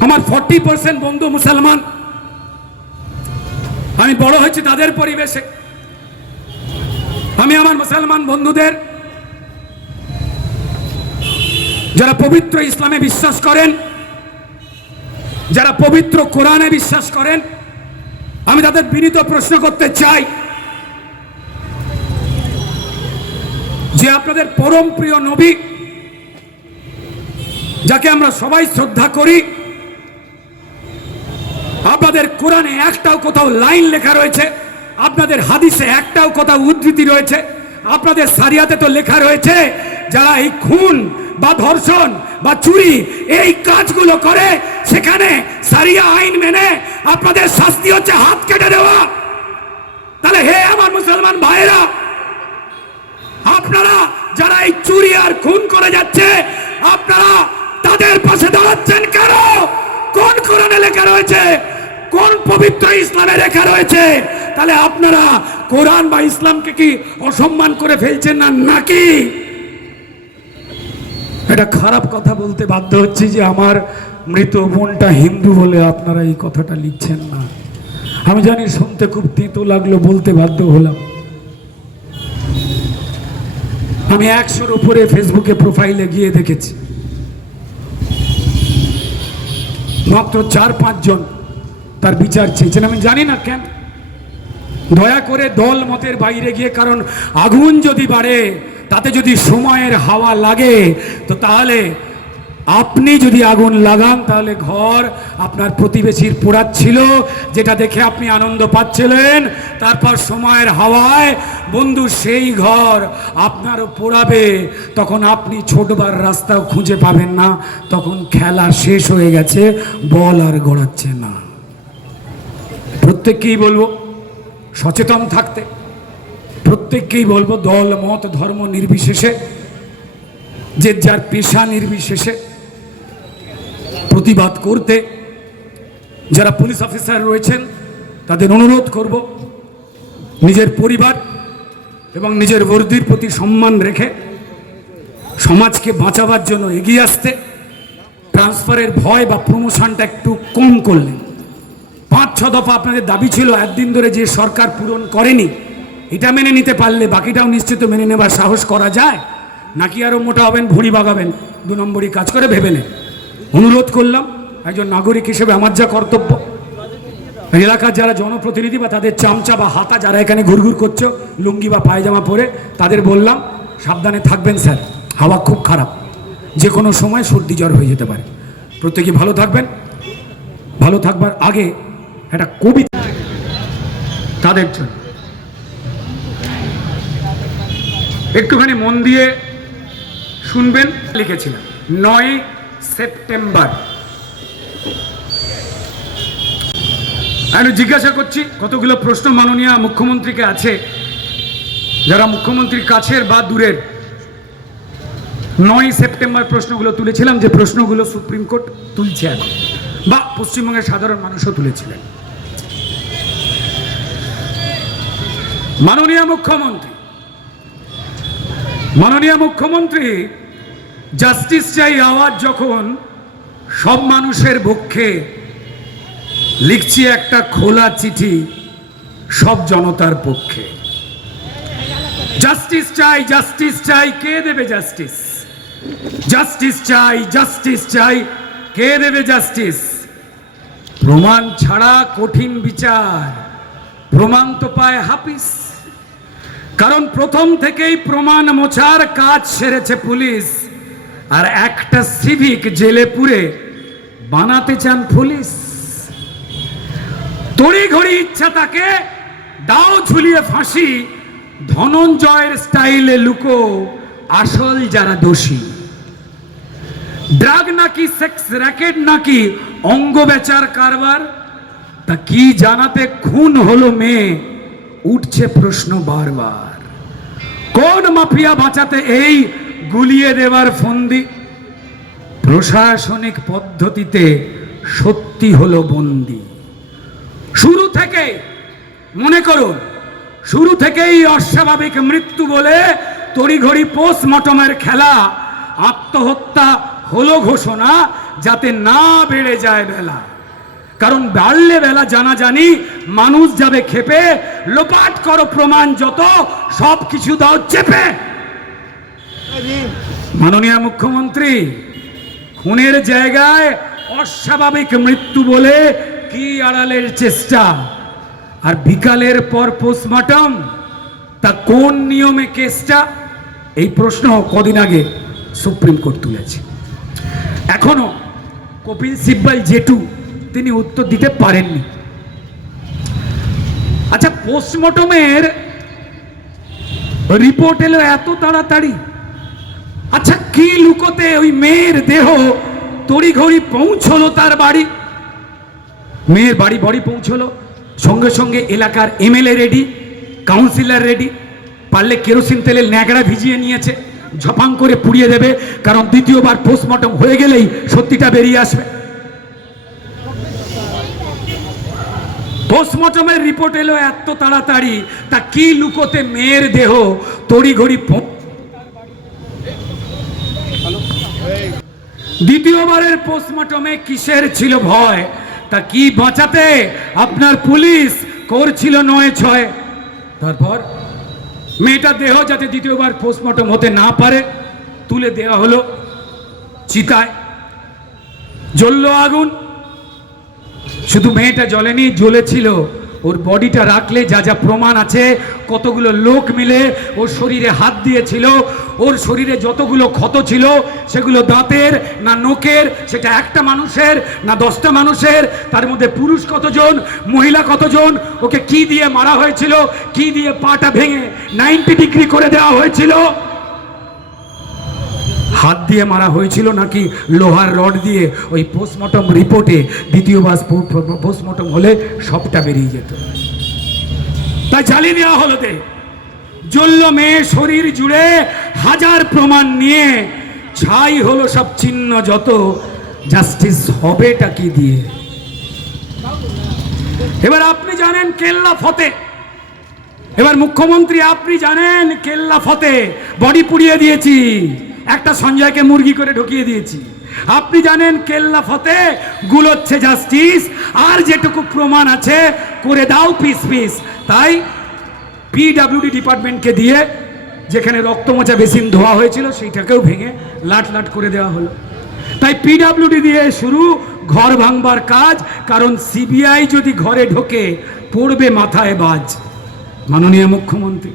আমার 40% বন্ধু মুসলমান, আমি বড় হয়েছি তাদের পরিবেশে। আমি আমার মুসলমান বন্ধুদের, যারা পবিত্র ইসলামে বিশ্বাস করেন, যারা পবিত্র কোরআনে বিশ্বাস করেন, আমি তাদের বিনীত প্রশ্ন করতে চাই যে আপনাদের পরম প্রিয় নবী, যাকে আমরা সবাই শ্রদ্ধা করি, আপনাদের কোরআনে একটাও কোথাও লাইন লেখা রয়েছে, আপনাদের হাদিসে একটাও কোথাও উদ্ধৃতি রয়েছে, আপনাদের সারিয়াতে তো লেখা রয়েছে যারা এই খুন বা ধর্ষণ বা চুরি এই কাজগুলো করে, সেখানে সারিয়া আইন মেনে আপনাদের শাস্তি হচ্ছে হাত কেটে দেওয়া। তাহলে হে আমার মুসলমান ভাইরা, আপনারা যারা এই চুরি আর খুন করে যাচ্ছে, আপনারা তাদের পাশে দাঁড়াচ্ছেন কেন? কোন কোরআনে লেখা রয়েছে? কোন পবিত্র ইসলামে লেখা রয়েছে? তাহলে আপনারা কোরআন বা ইসলামকে কি অসম্মান করে ফেলছেন না নাকি? এটা খারাপ কথা বলতে বাধ্য হচ্ছি যে আমার মৃত বোনটা হিন্দু বলে আপনারা এই কথাটা লিখছেন না। আমি জানি শুনতে খুব তিতো লাগলো, বলতে বাধ্য হলাম। আমি 100-র উপরে ফেসবুকে প্রোফাইলে গিয়ে দেখেছি, মাত্র 4-5 জন তার বিচার চেয়েছেন। আমি জানি না কেন। দয়া করে দল মতের বাইরে গিয়ে, কারণ আগুন যদি বাড়ে, তাতে যদি সময়ের হাওয়া লাগে, তো তাহলে আপনি যদি আগুন লাগান তাহলে ঘর আপনার প্রতিবেশীর পোড়াচ্ছিল, যেটা দেখে আপনি আনন্দ পাচ্ছিলেন, তারপর সময়ের হাওয়ায় বন্ধু সেই ঘর আপনারও পোড়াবে, তখন আপনি ছোটবার রাস্তাও খুঁজে পাবেন না, তখন খেলা শেষ হয়ে গেছে, বল আর গড়াচ্ছে না। প্রত্যেককেই বলবো সচেতন থাকতে, প্রত্যেককেই বলবো দল মত ধর্ম নির্বিশেষে, যে যার পেশা নির্বিশেষে প্রতিবাদ করতে। যারা পুলিশ অফিসার রয়েছেন তাদের অনুরোধ করব নিজের পরিবার এবং নিজের বর্দির প্রতি সম্মান রেখে সমাজকে বাঁচাবার জন্য এগিয়ে আসতে। ট্রান্সফারের ভয় বা প্রমোশনটা একটু কম করলেন। 5-6 দফা আপনাদের দাবি ছিল একদিন ধরে যে সরকার পূরণ করেনি, এটা মেনে নিতে পারলে বাকিটাও নিশ্চিত মেনে নেবার সাহস করা যায়, নাকি আরও মোটা হবেন ভুঁড়ি বাগাবেন, 2 নম্বরই কাজ করে ভেবে নেন। অনুরোধ করলাম একজন নাগরিক হিসেবে আমার যা কর্তব্য, এলাকার যারা জনপ্রতিনিধি বা তাদের চামচা বা হাতা যারা এখানে ঘুরঘুর করছো লুঙ্গি বা পায়জামা পরে, তাদের বললাম সাবধানে থাকবেন স্যার, হাওয়া খুব খারাপ, যে কোনো সময় সর্দি জ্বর হয়ে যেতে পারে। প্রত্যেকে ভালো থাকবেন। ভালো থাকবার আগে একটা কবিতা তাদের জন্য একটুখানি মন দিয়ে শুনবেন। লিখেছিলাম 9 সেপ্টেম্বর। আমি জিজ্ঞাসা করছি, কতগুলো প্রশ্ন মাননীয় মুখ্যমন্ত্রীকে আছে, যারা মুখ্যমন্ত্রীর কাছের বা দূরের। 9 সেপ্টেম্বর প্রশ্নগুলো তুলেছিলাম, যে প্রশ্নগুলো সুপ্রিম কোর্ট তুলছে এখন, বা পশ্চিমবঙ্গের সাধারণ মানুষও তুলেছিলেন। মাননীয় মুখ্যমন্ত্রী জাস্টিস চাই আওয়াজ যখন সব মানুষের পক্ষে, লিখছি একটা খোলা চিঠি সব জনতার পক্ষে। জাস্টিস চাই, জাস্টিস চাই, কে দেবে জাস্টিস? জাস্টিস চাই, জাস্টিস চাই, কে দেবে জাস্টিস? প্রমাণ ছাড়া কঠিন বিচার, প্রমাণ তো পায় হাফিজ। কারণ প্রথম থেকেই প্রমাণ মোছার কাজ সেরেছে পুলিশ, আর একটা সিভিক জেলে পুরে বানাতে চান পুলিশ। তড়িঘড়ি ইচ্ছা তাকে দাও ঝুলিয়ে ফাঁসি, ধনঞ্জয়ের স্টাইলে লুকো আসল যারা দোষী। ড্রাগ নাকি সেক্স র্যাকেট নাকি অঙ্গ বেচার কারবার, তা কি জানাতে খুন হলো মেয়ে, উঠছে প্রশ্ন বারবার। কোন মাফিয়া বাঁচাতে এই গুলিয়ে দেওয়ার ফন্দি? প্রশাসনিক পদ্ধতিতে সত্যি হলো বন্দী। শুরু থেকে মনে করুন, শুরু থেকেই অস্বাভাবিক মৃত্যু বলে তড়িঘড়ি পোস্টমর্টমের খেলা, আত্মহত্যা হলো ঘোষণা, যাতে না বেড়ে যায় বেলা। কারণ বাড়লে বেলা জানাজানি, মানুষ যাবে খেপে, লোপাট করো প্রমাণ যত, সব কিছু দাও চেপে। মাননীয় মুখ্যমন্ত্রী, খুনের জায়গায় অস্বাভাবিক মৃত্যু বলে কি আড়ালের চেষ্টা, আর বিকালের পর পোস্টমর্টম, তা কোন নিয়মে কেসটা? এই প্রশ্ন কদিন আগে সুপ্রিম কোর্ট তুলেছে। এখনো কপিল সিব্বল জেঠু তিনি উত্তর দিতে পারেননি। আচ্ছা, পোস্টমর্টমের রিপোর্ট এলো এত তাড়াতাড়ি, আচ্ছা কি লুকোতে ওই মেয়ের দেহ তড়িঘড়ি পৌঁছলো তার বাড়ি? মেয়ের বাড়ি পৌঁছলো, সঙ্গে সঙ্গে এলাকার এমএলএ রেডি, কাউন্সিলর রেডি, পারলে কেরোসিন তেলের ন্যাকড়া ভিজিয়ে নিয়েছে, ঝপাং করে পুড়িয়ে দেবে, কারণ দ্বিতীয়বার পোস্টমর্টম হয়ে গেলেই সত্যিটা বেরিয়ে আসবে। পোস্টমর্টমের রিপোর্ট এলো এত তাড়াতাড়ি, তা কি লুকোতে মেয়ের দেহ তড়িঘড়ি দ্বিতীয়বারের পোস্টমর্টমে কিসের ছিল ভয়? তা কি বাঁচাতে আপনার পুলিশ করছিল 9-6। তারপর মেয়েটার দেহ যাতে দ্বিতীয়বার পোস্টমর্টম হতে না পারে তুলে দেওয়া হলো চিতায়। জ্বললো আগুন, শুধু মেয়েটা জ্বলেনি, জ্বলেছিল ওর বডিটা রাখলে যা যা প্রমাণ আছে, কতগুলো লোক মিলে ওর শরীরে হাত দিয়েছিল, ওর শরীরে যতগুলো ক্ষত ছিল সেগুলো দাঁতের না নোকের, সেটা একটা মানুষের না 10টা মানুষের, তার মধ্যে পুরুষ কতজন মহিলা কতজন, ওকে কি দিয়ে মারা হয়েছিল, কি দিয়ে পাটা ভেঙে 90 ডিগ্রি করে দেওয়া হয়েছিল, হাত দিয়ে মারা হয়েছিল নাকি লোহার রড দিয়ে, ওই পোস্টমর্টম রিপোর্টে দ্বিতীয়বার পোস্টমর্টম হলে সবটা বেরিয়ে যেত। তাই জ্বালিয়ে দেওয়া হলো, জ্বলল মেয়ে শরীর জুড়ে, হাজার প্রমাণ নিয়ে ছাই হলো সব চিহ্ন যত, জাস্টিস হবেটা কি দিয়ে? এবার আপনি জানেন কেল্লা ফতে, এবার মুখ্যমন্ত্রী আপনি জানেন কেল্লা ফতে বডি পুড়িয়ে দিয়েছি, একটা সঞ্জয়কে মুরগি করে ঢুকিয়ে দিয়েছি। আপনি জানেন কেল্লা ফতে গুলোচ্ছে জাস্টিস, আর যেটুকু প্রমাণ আছে করে দাও পিস পিস। তাই পিডব্লিউডি ডিপার্টমেন্টকে দিয়ে যেখানে রক্তমোচা বেসিন ধোয়া হয়েছিল সেইটাকেও ভেঙে লাট লাট করে দেওয়া হলো। তাই পিডব্লিউডি দিয়ে শুরু ঘর ভাঙবার কাজ, কারণ সিবিআই যদি ঘরে ঢোকে পড়বে মাথায় বাজ। মাননীয় মুখ্যমন্ত্রী,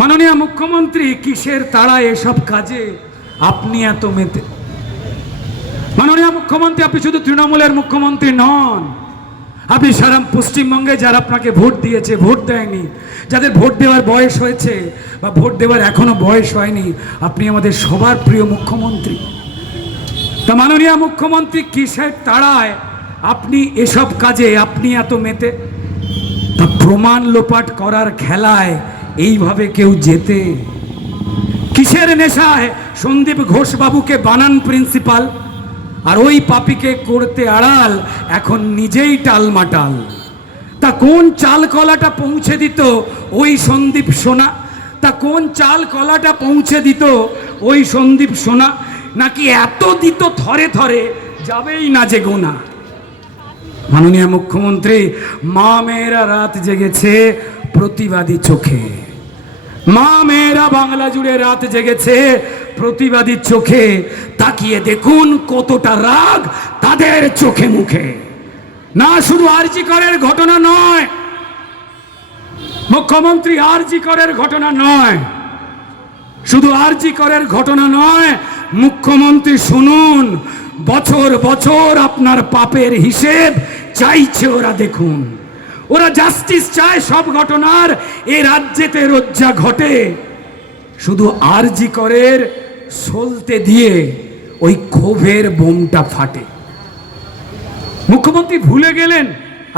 মাননীয় মুখ্যমন্ত্রী কিসের তাড়ায় এসব কাজে আপনি এত মেতে? মাননীয় মুখ্যমন্ত্রী, আপনি শুধু তৃণমূলের মুখ্যমন্ত্রী নন, আপনি সারা পশ্চিমবঙ্গে যারা আপনাকে ভোট দিয়েছে, ভোট দেয়নি, যাদের ভোট দেওয়ার বয়স হয়েছে বা ভোট দেওয়ার এখনো বয়স হয়নি, আপনি আমাদের সবার প্রিয় মুখ্যমন্ত্রী। তা মাননীয় মুখ্যমন্ত্রী কিসের তাড়ায় আপনি এসব কাজে আপনি এত মেতে? তা প্রমাণ লোপাট করার খেলায় এইভাবে কেউ যেতে? কিসের নেশায় সন্দীপ ঘোষবাবুকে বানান প্রিন্সিপাল, আর ওই পাপিকে করতে আড়াল এখন নিজেই টালমাটাল? তা কোন চাল কলাটা পৌঁছে দিত ওই সন্দীপ সোনা? তা কোন চাল কলাটা পৌঁছে দিত ওই সন্দীপ সোনা? নাকি এত দিত থরে থরে যাবেই না যে গোনা? মাননীয় মুখ্যমন্ত্রী, মা মেয়েরা রাত জেগেছে প্রতিবাদী চোখে, মা মেয়েরা বাংলা জুড়ে রাত জেগেছে প্রতিবাদী চোখে, তাকিয়ে দেখুন কতটা রাগ তাদের চোখে মুখে। না শুধু আরজি করের ঘটনা নয় মুখ্যমন্ত্রী, আরজি করের ঘটনা নয়, শুধু আরজি করের ঘটনা নয় মুখ্যমন্ত্রী, শুনুন, বছর বছর আপনার পাপের হিসেব চাইছে ওরা। দেখুন, ওরা জাস্টিস চায় সব ঘটনার, এ রাজ্যেতে রোজ্জা ঘটে, শুধু আরজি করের সলতে দিয়ে ওই ক্ষোভের বোমটা ফাটে। মুখ্যমন্ত্রী ভুলে গেলেন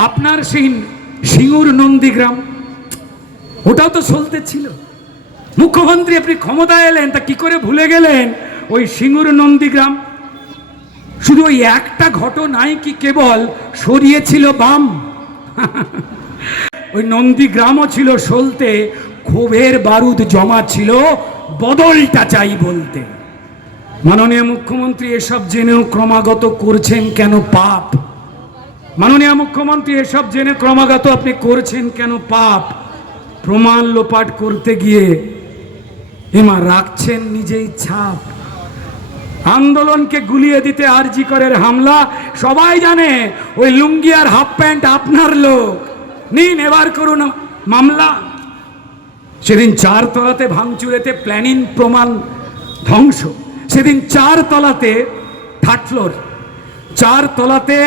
আপনার সেই সিঙ্গুর নন্দীগ্রাম, ওটাও তো সলতে ছিল। মুখ্যমন্ত্রী, আপনি ক্ষমতায় এলেন, তা কি করে ভুলে গেলেন ওই সিঙ্গুর নন্দীগ্রাম? শুধু ওই একটা ঘটনায় কি কেবল সরিয়েছিল বাম? ওই নন্দীগ্রামও ছিল সলতে, ক্ষোভের বারুদ জমা ছিল, বদলটা চাই বলতে। মাননীয় মুখ্যমন্ত্রী, এসব জেনেও ক্রমাগত করছেন কেন পাপ? মাননীয় মুখ্যমন্ত্রী, এসব জেনে ক্রমাগত আপনি করছেন কেন পাপ? প্রমাণ লোপাট করতে গিয়ে এমা রাখছেন নিজেই ছাপ। আন্দোলনকে গুলিয়ে দিতে আরজি করের হামলা, সবাই জানে ওই লুঙ্গি আর হাফ প্যান্ট আপনার লোক। নিন, এবার করুন মামলা। সেদিন 4 তলাতে ভাঙচুরেতে প্ল্যানিং প্রমাণ ধ্বংস, সেদিন 4 তলাতে, 3rd ফ্লোর, 4 তলাতে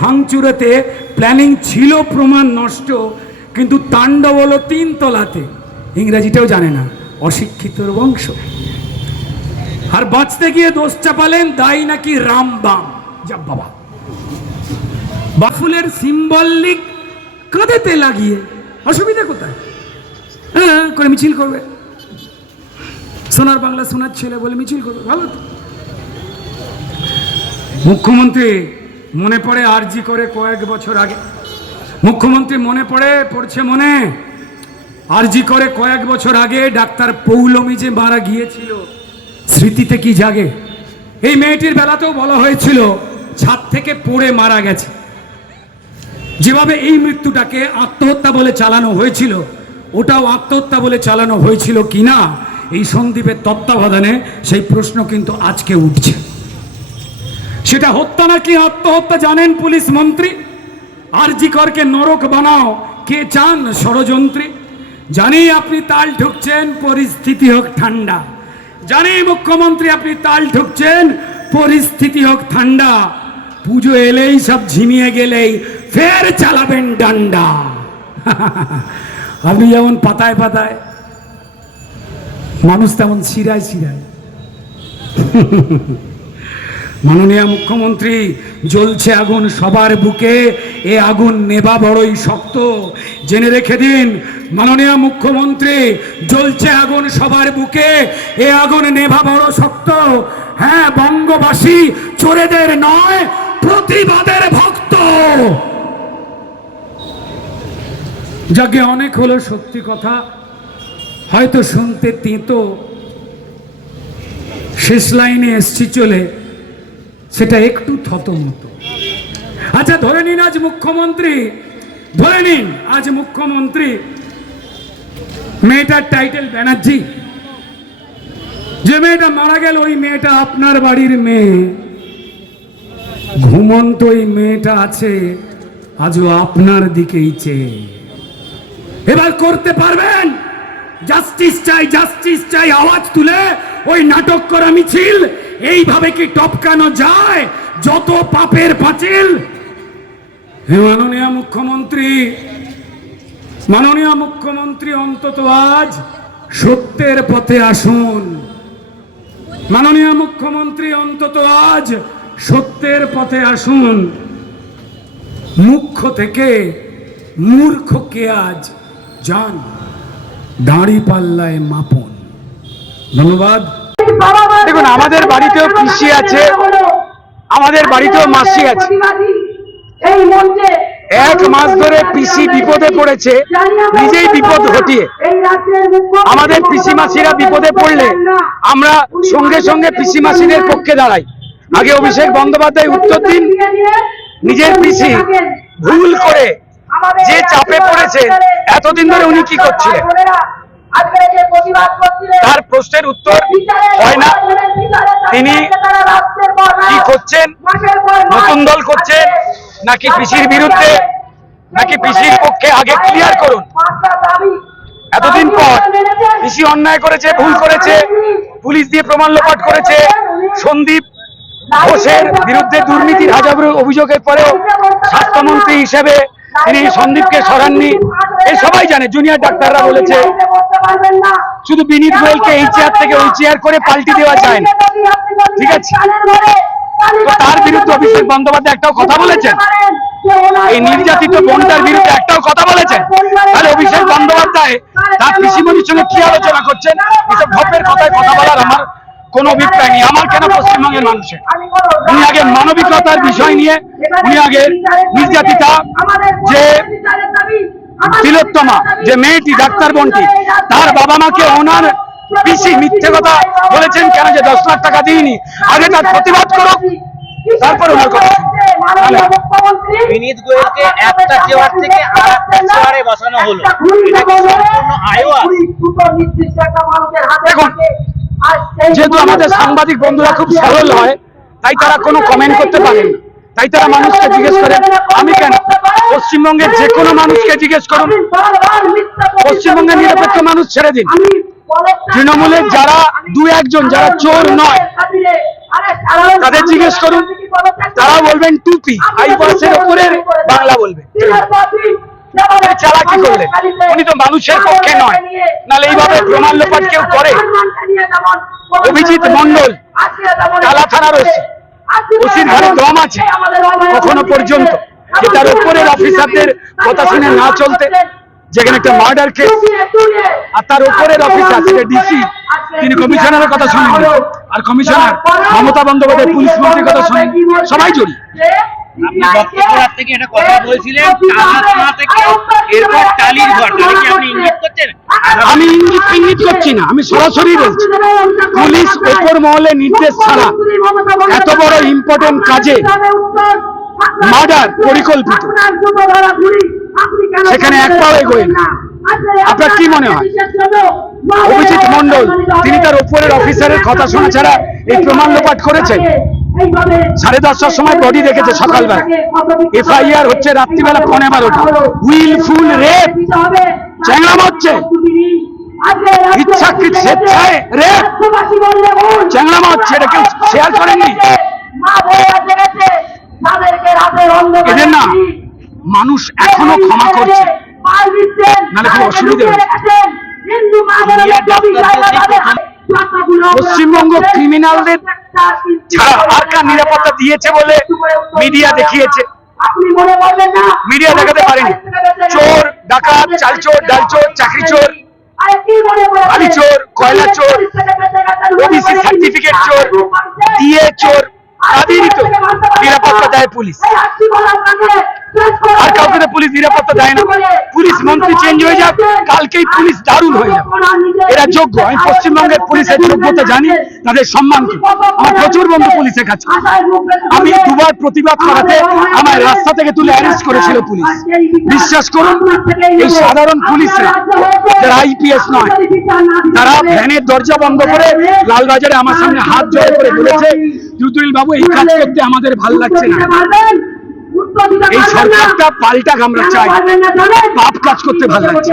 ভাঙচুরেতে প্ল্যানিং ছিল, প্রমাণ নষ্ট, কিন্তু তাণ্ডব হলো 3 তলাতে। ইংরেজিটাও জানে না, অশিক্ষিতর বংশ। আর বাঁচতে গিয়ে দোষ চাপালেন, দায়ী নাকি রামবাম। যা বাবা, বাফুলের সিম্বলিক কাঁধেতে লাগিয়ে অসুবিধা কোথায়? হ্যাঁ, করে মিছিল করবে, সোনার বাংলা সোনার ছেলে বলে মিছিল করবে, ভালো তো। মুখ্যমন্ত্রী মনে পড়ে আরজি করে কয়েক বছর আগে, মুখ্যমন্ত্রী পড়ছে মনে, আরজি করে কয়েক বছর আগে ডাক্তার পৌলমী যে মারা গিয়েছিল, স্মৃতিতে কি জাগে? এই মেয়েটির বেলাতেও বলা হয়েছিল ছাদ থেকে পড়ে মারা গেছে। যেভাবে এই মৃত্যুটাকে আত্মহত্যা বলে চালানো হয়েছিল, ওটাও আত্মহত্যা বলে চালানো হয়েছিল কিনা এই সন্দীপের তত্ত্বাবধানে, সেই প্রশ্ন কিন্তু আজকে উঠছে। সেটা হত্যা নাকি আত্মহত্যা জানেন পুলিশ মন্ত্রী? আরজি করকে নরক বানাও কে চান ষড়যন্ত্রী। জানি আপনি তাল ঠুকছেন পরিস্থিতি হোক ঠান্ডা, জানি মুখ্যমন্ত্রী আপনি তাল ঠুকছেন পরিস্থিতি হোক ঠান্ডা, পুজো এলেই সব ঝিমিয়ে গেলেই ফের চালাবেন ডান্ডা। আপনি যেমন পাতায় পাতায়, মানুষ তেমন শিরায় শিরায়। মাননীয় মুখ্যমন্ত্রী, জ্বলছে আগুন সবার বুকে, এ আগুন নেবা বড়ই শক্ত। জেনে রেখে দিন মাননীয় মুখ্যমন্ত্রী, জ্বলছে আগুন সবার বুকে, এ আগুন নেবা বড় শক্ত। হ্যাঁ, বঙ্গবাসী চোরেদের নয়, প্রতিবাদের ভক্ত। যাকে অনেক হলো সত্যি কথা, হয়তো শুনতে তেতো, শেষ লাইনে এসছি চলে, সেটা একটু থতমত। আচ্ছা ধরে নিন আজ মুখ্যমন্ত্রী, ধরে নিন আজ মুখ্যমন্ত্রী, মেয়েটার টাইটেল ব্যানার্জি, যে মেয়েটা মারা গেল ওই মেয়েটা আপনার বাড়ির মেয়ে, ঘুমন্ত ওই মেয়েটা আছে আজও আপনার দিকেই চেয়ে। এবার করতে পারবেন জাস্টিস চাই, জাস্টিস চাই আওয়াজ তুলে ওই নাটক করা মিছিল? এইভাবে কি টপকানো যায় যত পাপের পাঁচিল? হে মাননীয় মুখ্যমন্ত্রী, মাননীয় মুখ্যমন্ত্রী, অন্তত আজ সত্যের পথে আসুন। মাননীয় মুখ্যমন্ত্রী, অন্তত আজ সত্যের পথে আসুন। মুখ্য থেকে মূর্খকে আজ যান দাঁড়ি পাল্লায় মাপন। ধন্যবাদ। দেখুন, আমাদের বাড়িতেও পিসি আছে, আমাদের বাড়িতেও মাসি আছে। এক মাস ধরে পিসি বিপদে পড়েছে, নিজেই বিপদ ঘটিয়ে। আমাদের পিসি মাসিরা বিপদে পড়লে আমরা সঙ্গে সঙ্গে পিসি মাসিদের পক্ষে দাঁড়াই। আগে অভিষেক বন্দ্যোপাধ্যায় উত্তর দিন, নিজের পিসি ভুল করে যে চাপে পড়েছেন এতদিন ধরে উনি কি করছিলেন, তার প্রশ্নের উত্তর হয় না। তিনি কি করছেন, নতুন দল করছেন নাকি পিসির বিরুদ্ধে, নাকি পিসির পক্ষে? আগে ক্লিয়ার করুন। এতদিন পর পিসি অন্যায় করেছে, ভুল করেছে, পুলিশ দিয়ে প্রমাণ লোপাট করেছে, সন্দীপ ঘোষের বিরুদ্ধে দুর্নীতির হাজার অভিযোগের পরেও স্বাস্থ্যমন্ত্রী হিসেবে তিনি সন্দীপকে সরাননি, এই সবাই জানে। জুনিয়র ডাক্তাররা বলেছে শুধু বিনীত গোয়েলকে এই চেয়ার থেকে ওই চেয়ার করে পাল্টি দেওয়া যায় না, ঠিক আছে? তো তার বিরুদ্ধে অভিষেক বন্দ্যোপাধ্যায় একটাও কথা বলেছেন? এই নির্যাতিত বোনটার বিরুদ্ধে একটাও কথা বলেছেন? তাহলে অভিষেক বন্দ্যোপাধ্যায় তার পিসিমণির সঙ্গে কি আলোচনা করছেন? এসব ঢপের কথায় কথা বলার আমার কোনো অভিপ্রায় নেই। আমার কেন, পশ্চিমবঙ্গের মানুষের। উনি আগে মানবিকতার বিষয় নিয়ে, উনি আগে নির্যাতিতা যে তিলোত্তমা, যে মেয়েটি ডাক্তার বোনটি, তার বাবা মাকে ওনার পিসি মিথ্যে কথা বলেছেন কেন, যে 10 লাখ টাকা দিইনি, আগে তার প্রতিবাদ করুক, তারপর ওনার কথা। বিনীত গোয়েলকে একটা চেয়ার থেকে আরেকটা চেয়ারে বসানো হলো, এটা কি সম্পূর্ণ আইওয়া? দেখুন, যেহেতু আমাদের সাংবাদিক বন্ধুরা খুব সরল হয়, তাই তারা কোনো কমেন্ট করতে পারেন না, তাই তারা মানুষকে জিজ্ঞেস করে। আমি কেন, পশ্চিমবঙ্গের যে কোনো মানুষকে জিজ্ঞেস করুন, পশ্চিমবঙ্গের নিরপেক্ষ মানুষ ছেড়ে দিন, তৃণমূলের যারা দু একজন যারা চোর নয় তাদের জিজ্ঞেস করুন, তারা বলবেন টুপি আইপাসের উপরে বাংলা বলবে। চালাকি করলেন, উনি তো মানুষের পক্ষে নয়, নাহলে এইভাবে প্রমাণ লোপাট কেউ করে? অভিজিৎ মন্ডল কালা থানার ওসি, ওসির ঘরে দম আছে কখনো পর্যন্ত যে তার উপরের অফিসারদের কথা শুনে না চলতে? যেখানে একটা মার্ডার কেস, আর তার উপরের অফিসার সেটা ডিসি, তিনি কমিশনারের কথা শুনেন, আর কমিশনার মমতা বন্দ্যোপাধ্যায় পুলিশ মন্ত্রীর কথা শুনেন, সবাই জড়িয়ে। আপনি বক্তব্য রাখতে গিয়ে একটা কথা বলছিলেন, টালা থেকে এরপর টালির ঘর, তাহলে কি আপনি ইঙ্গিত করছেন? আমি ইঙ্গিত করছি না, আমি সরাসরি বলছি, পুলিশ ওপর মহলে নির্দেশ ছাড়া এত বড় ইম্পর্টেন্ট কাজে মার্ডার পরিকল্পিত, সেখানে এক পাও এগোয় না। আপনার কি মনে হয় অভিজিৎ মন্ডল তিনি তার উপরের অফিসারের কথা শোনা ছাড়া এই প্রমাণ লোপাট করেছেন? 10:30টার সময় বডি দেখেছে সকালবেলা, FIR হচ্ছে রাত্রিবেলা 11:15টা। উইলফুল রেপ, চ্যাংড়াম হচ্ছে, ইচ্ছাকৃত স্বেচ্ছায় রেপ, চ্যাংড়াম হচ্ছে, এটা কেউ শেয়ার করেনি। এদের না মানুষ এখনো ক্ষমা করছে, নাহলে খুব অসুবিধা হবে। পশ্চিমবঙ্গ ক্রিমিনালদের ছাড়া আর কার নিরাপত্তা দিয়েছে বলে মিডিয়া দেখিয়েছে, মিডিয়া দেখাতে পারেনি। চোর, ডাকাত, চালচোর, ডালচোর, চাকরি চোর, বালি চোর, কয়লা চোর, ওবিসি সার্টিফিকেট চোর, ডিএ চোর, তাদেরই তো নিরাপত্তা দেয় পুলিশ। আর কাউকে তো পুলিশ নিরাপত্তা দেয় না। পুলিশ মন্ত্রী চেঞ্জ হয়ে যাক, কালকেই পুলিশ দারুণ হয়ে যাবে। এরা যোগ্য। আমি পশ্চিমবঙ্গের পুলিশের যোগ্যতা জানি, তাদের সম্মান কি। আমার প্রচুর বন্ধু পুলিশের কাছে। আমি দুবার প্রতিবাদ করাতে আমার রাস্তা থেকে তুলে অ্যারেস্ট করেছিল পুলিশ। বিশ্বাস করুন, এই সাধারণ পুলিশরা যারা IPS নয়, তারা ভ্যানের দরজা বন্ধ করে লালবাজারে আমার সামনে হাত জোড় করে বলেছে, রুদ্রনীল বাবু এই কাজ করতে আমাদের ভাল লাগছে না, এই সরকারটা পাল্টা আমরা চাই, পাপ কাজ করতে ভালো লাগছে।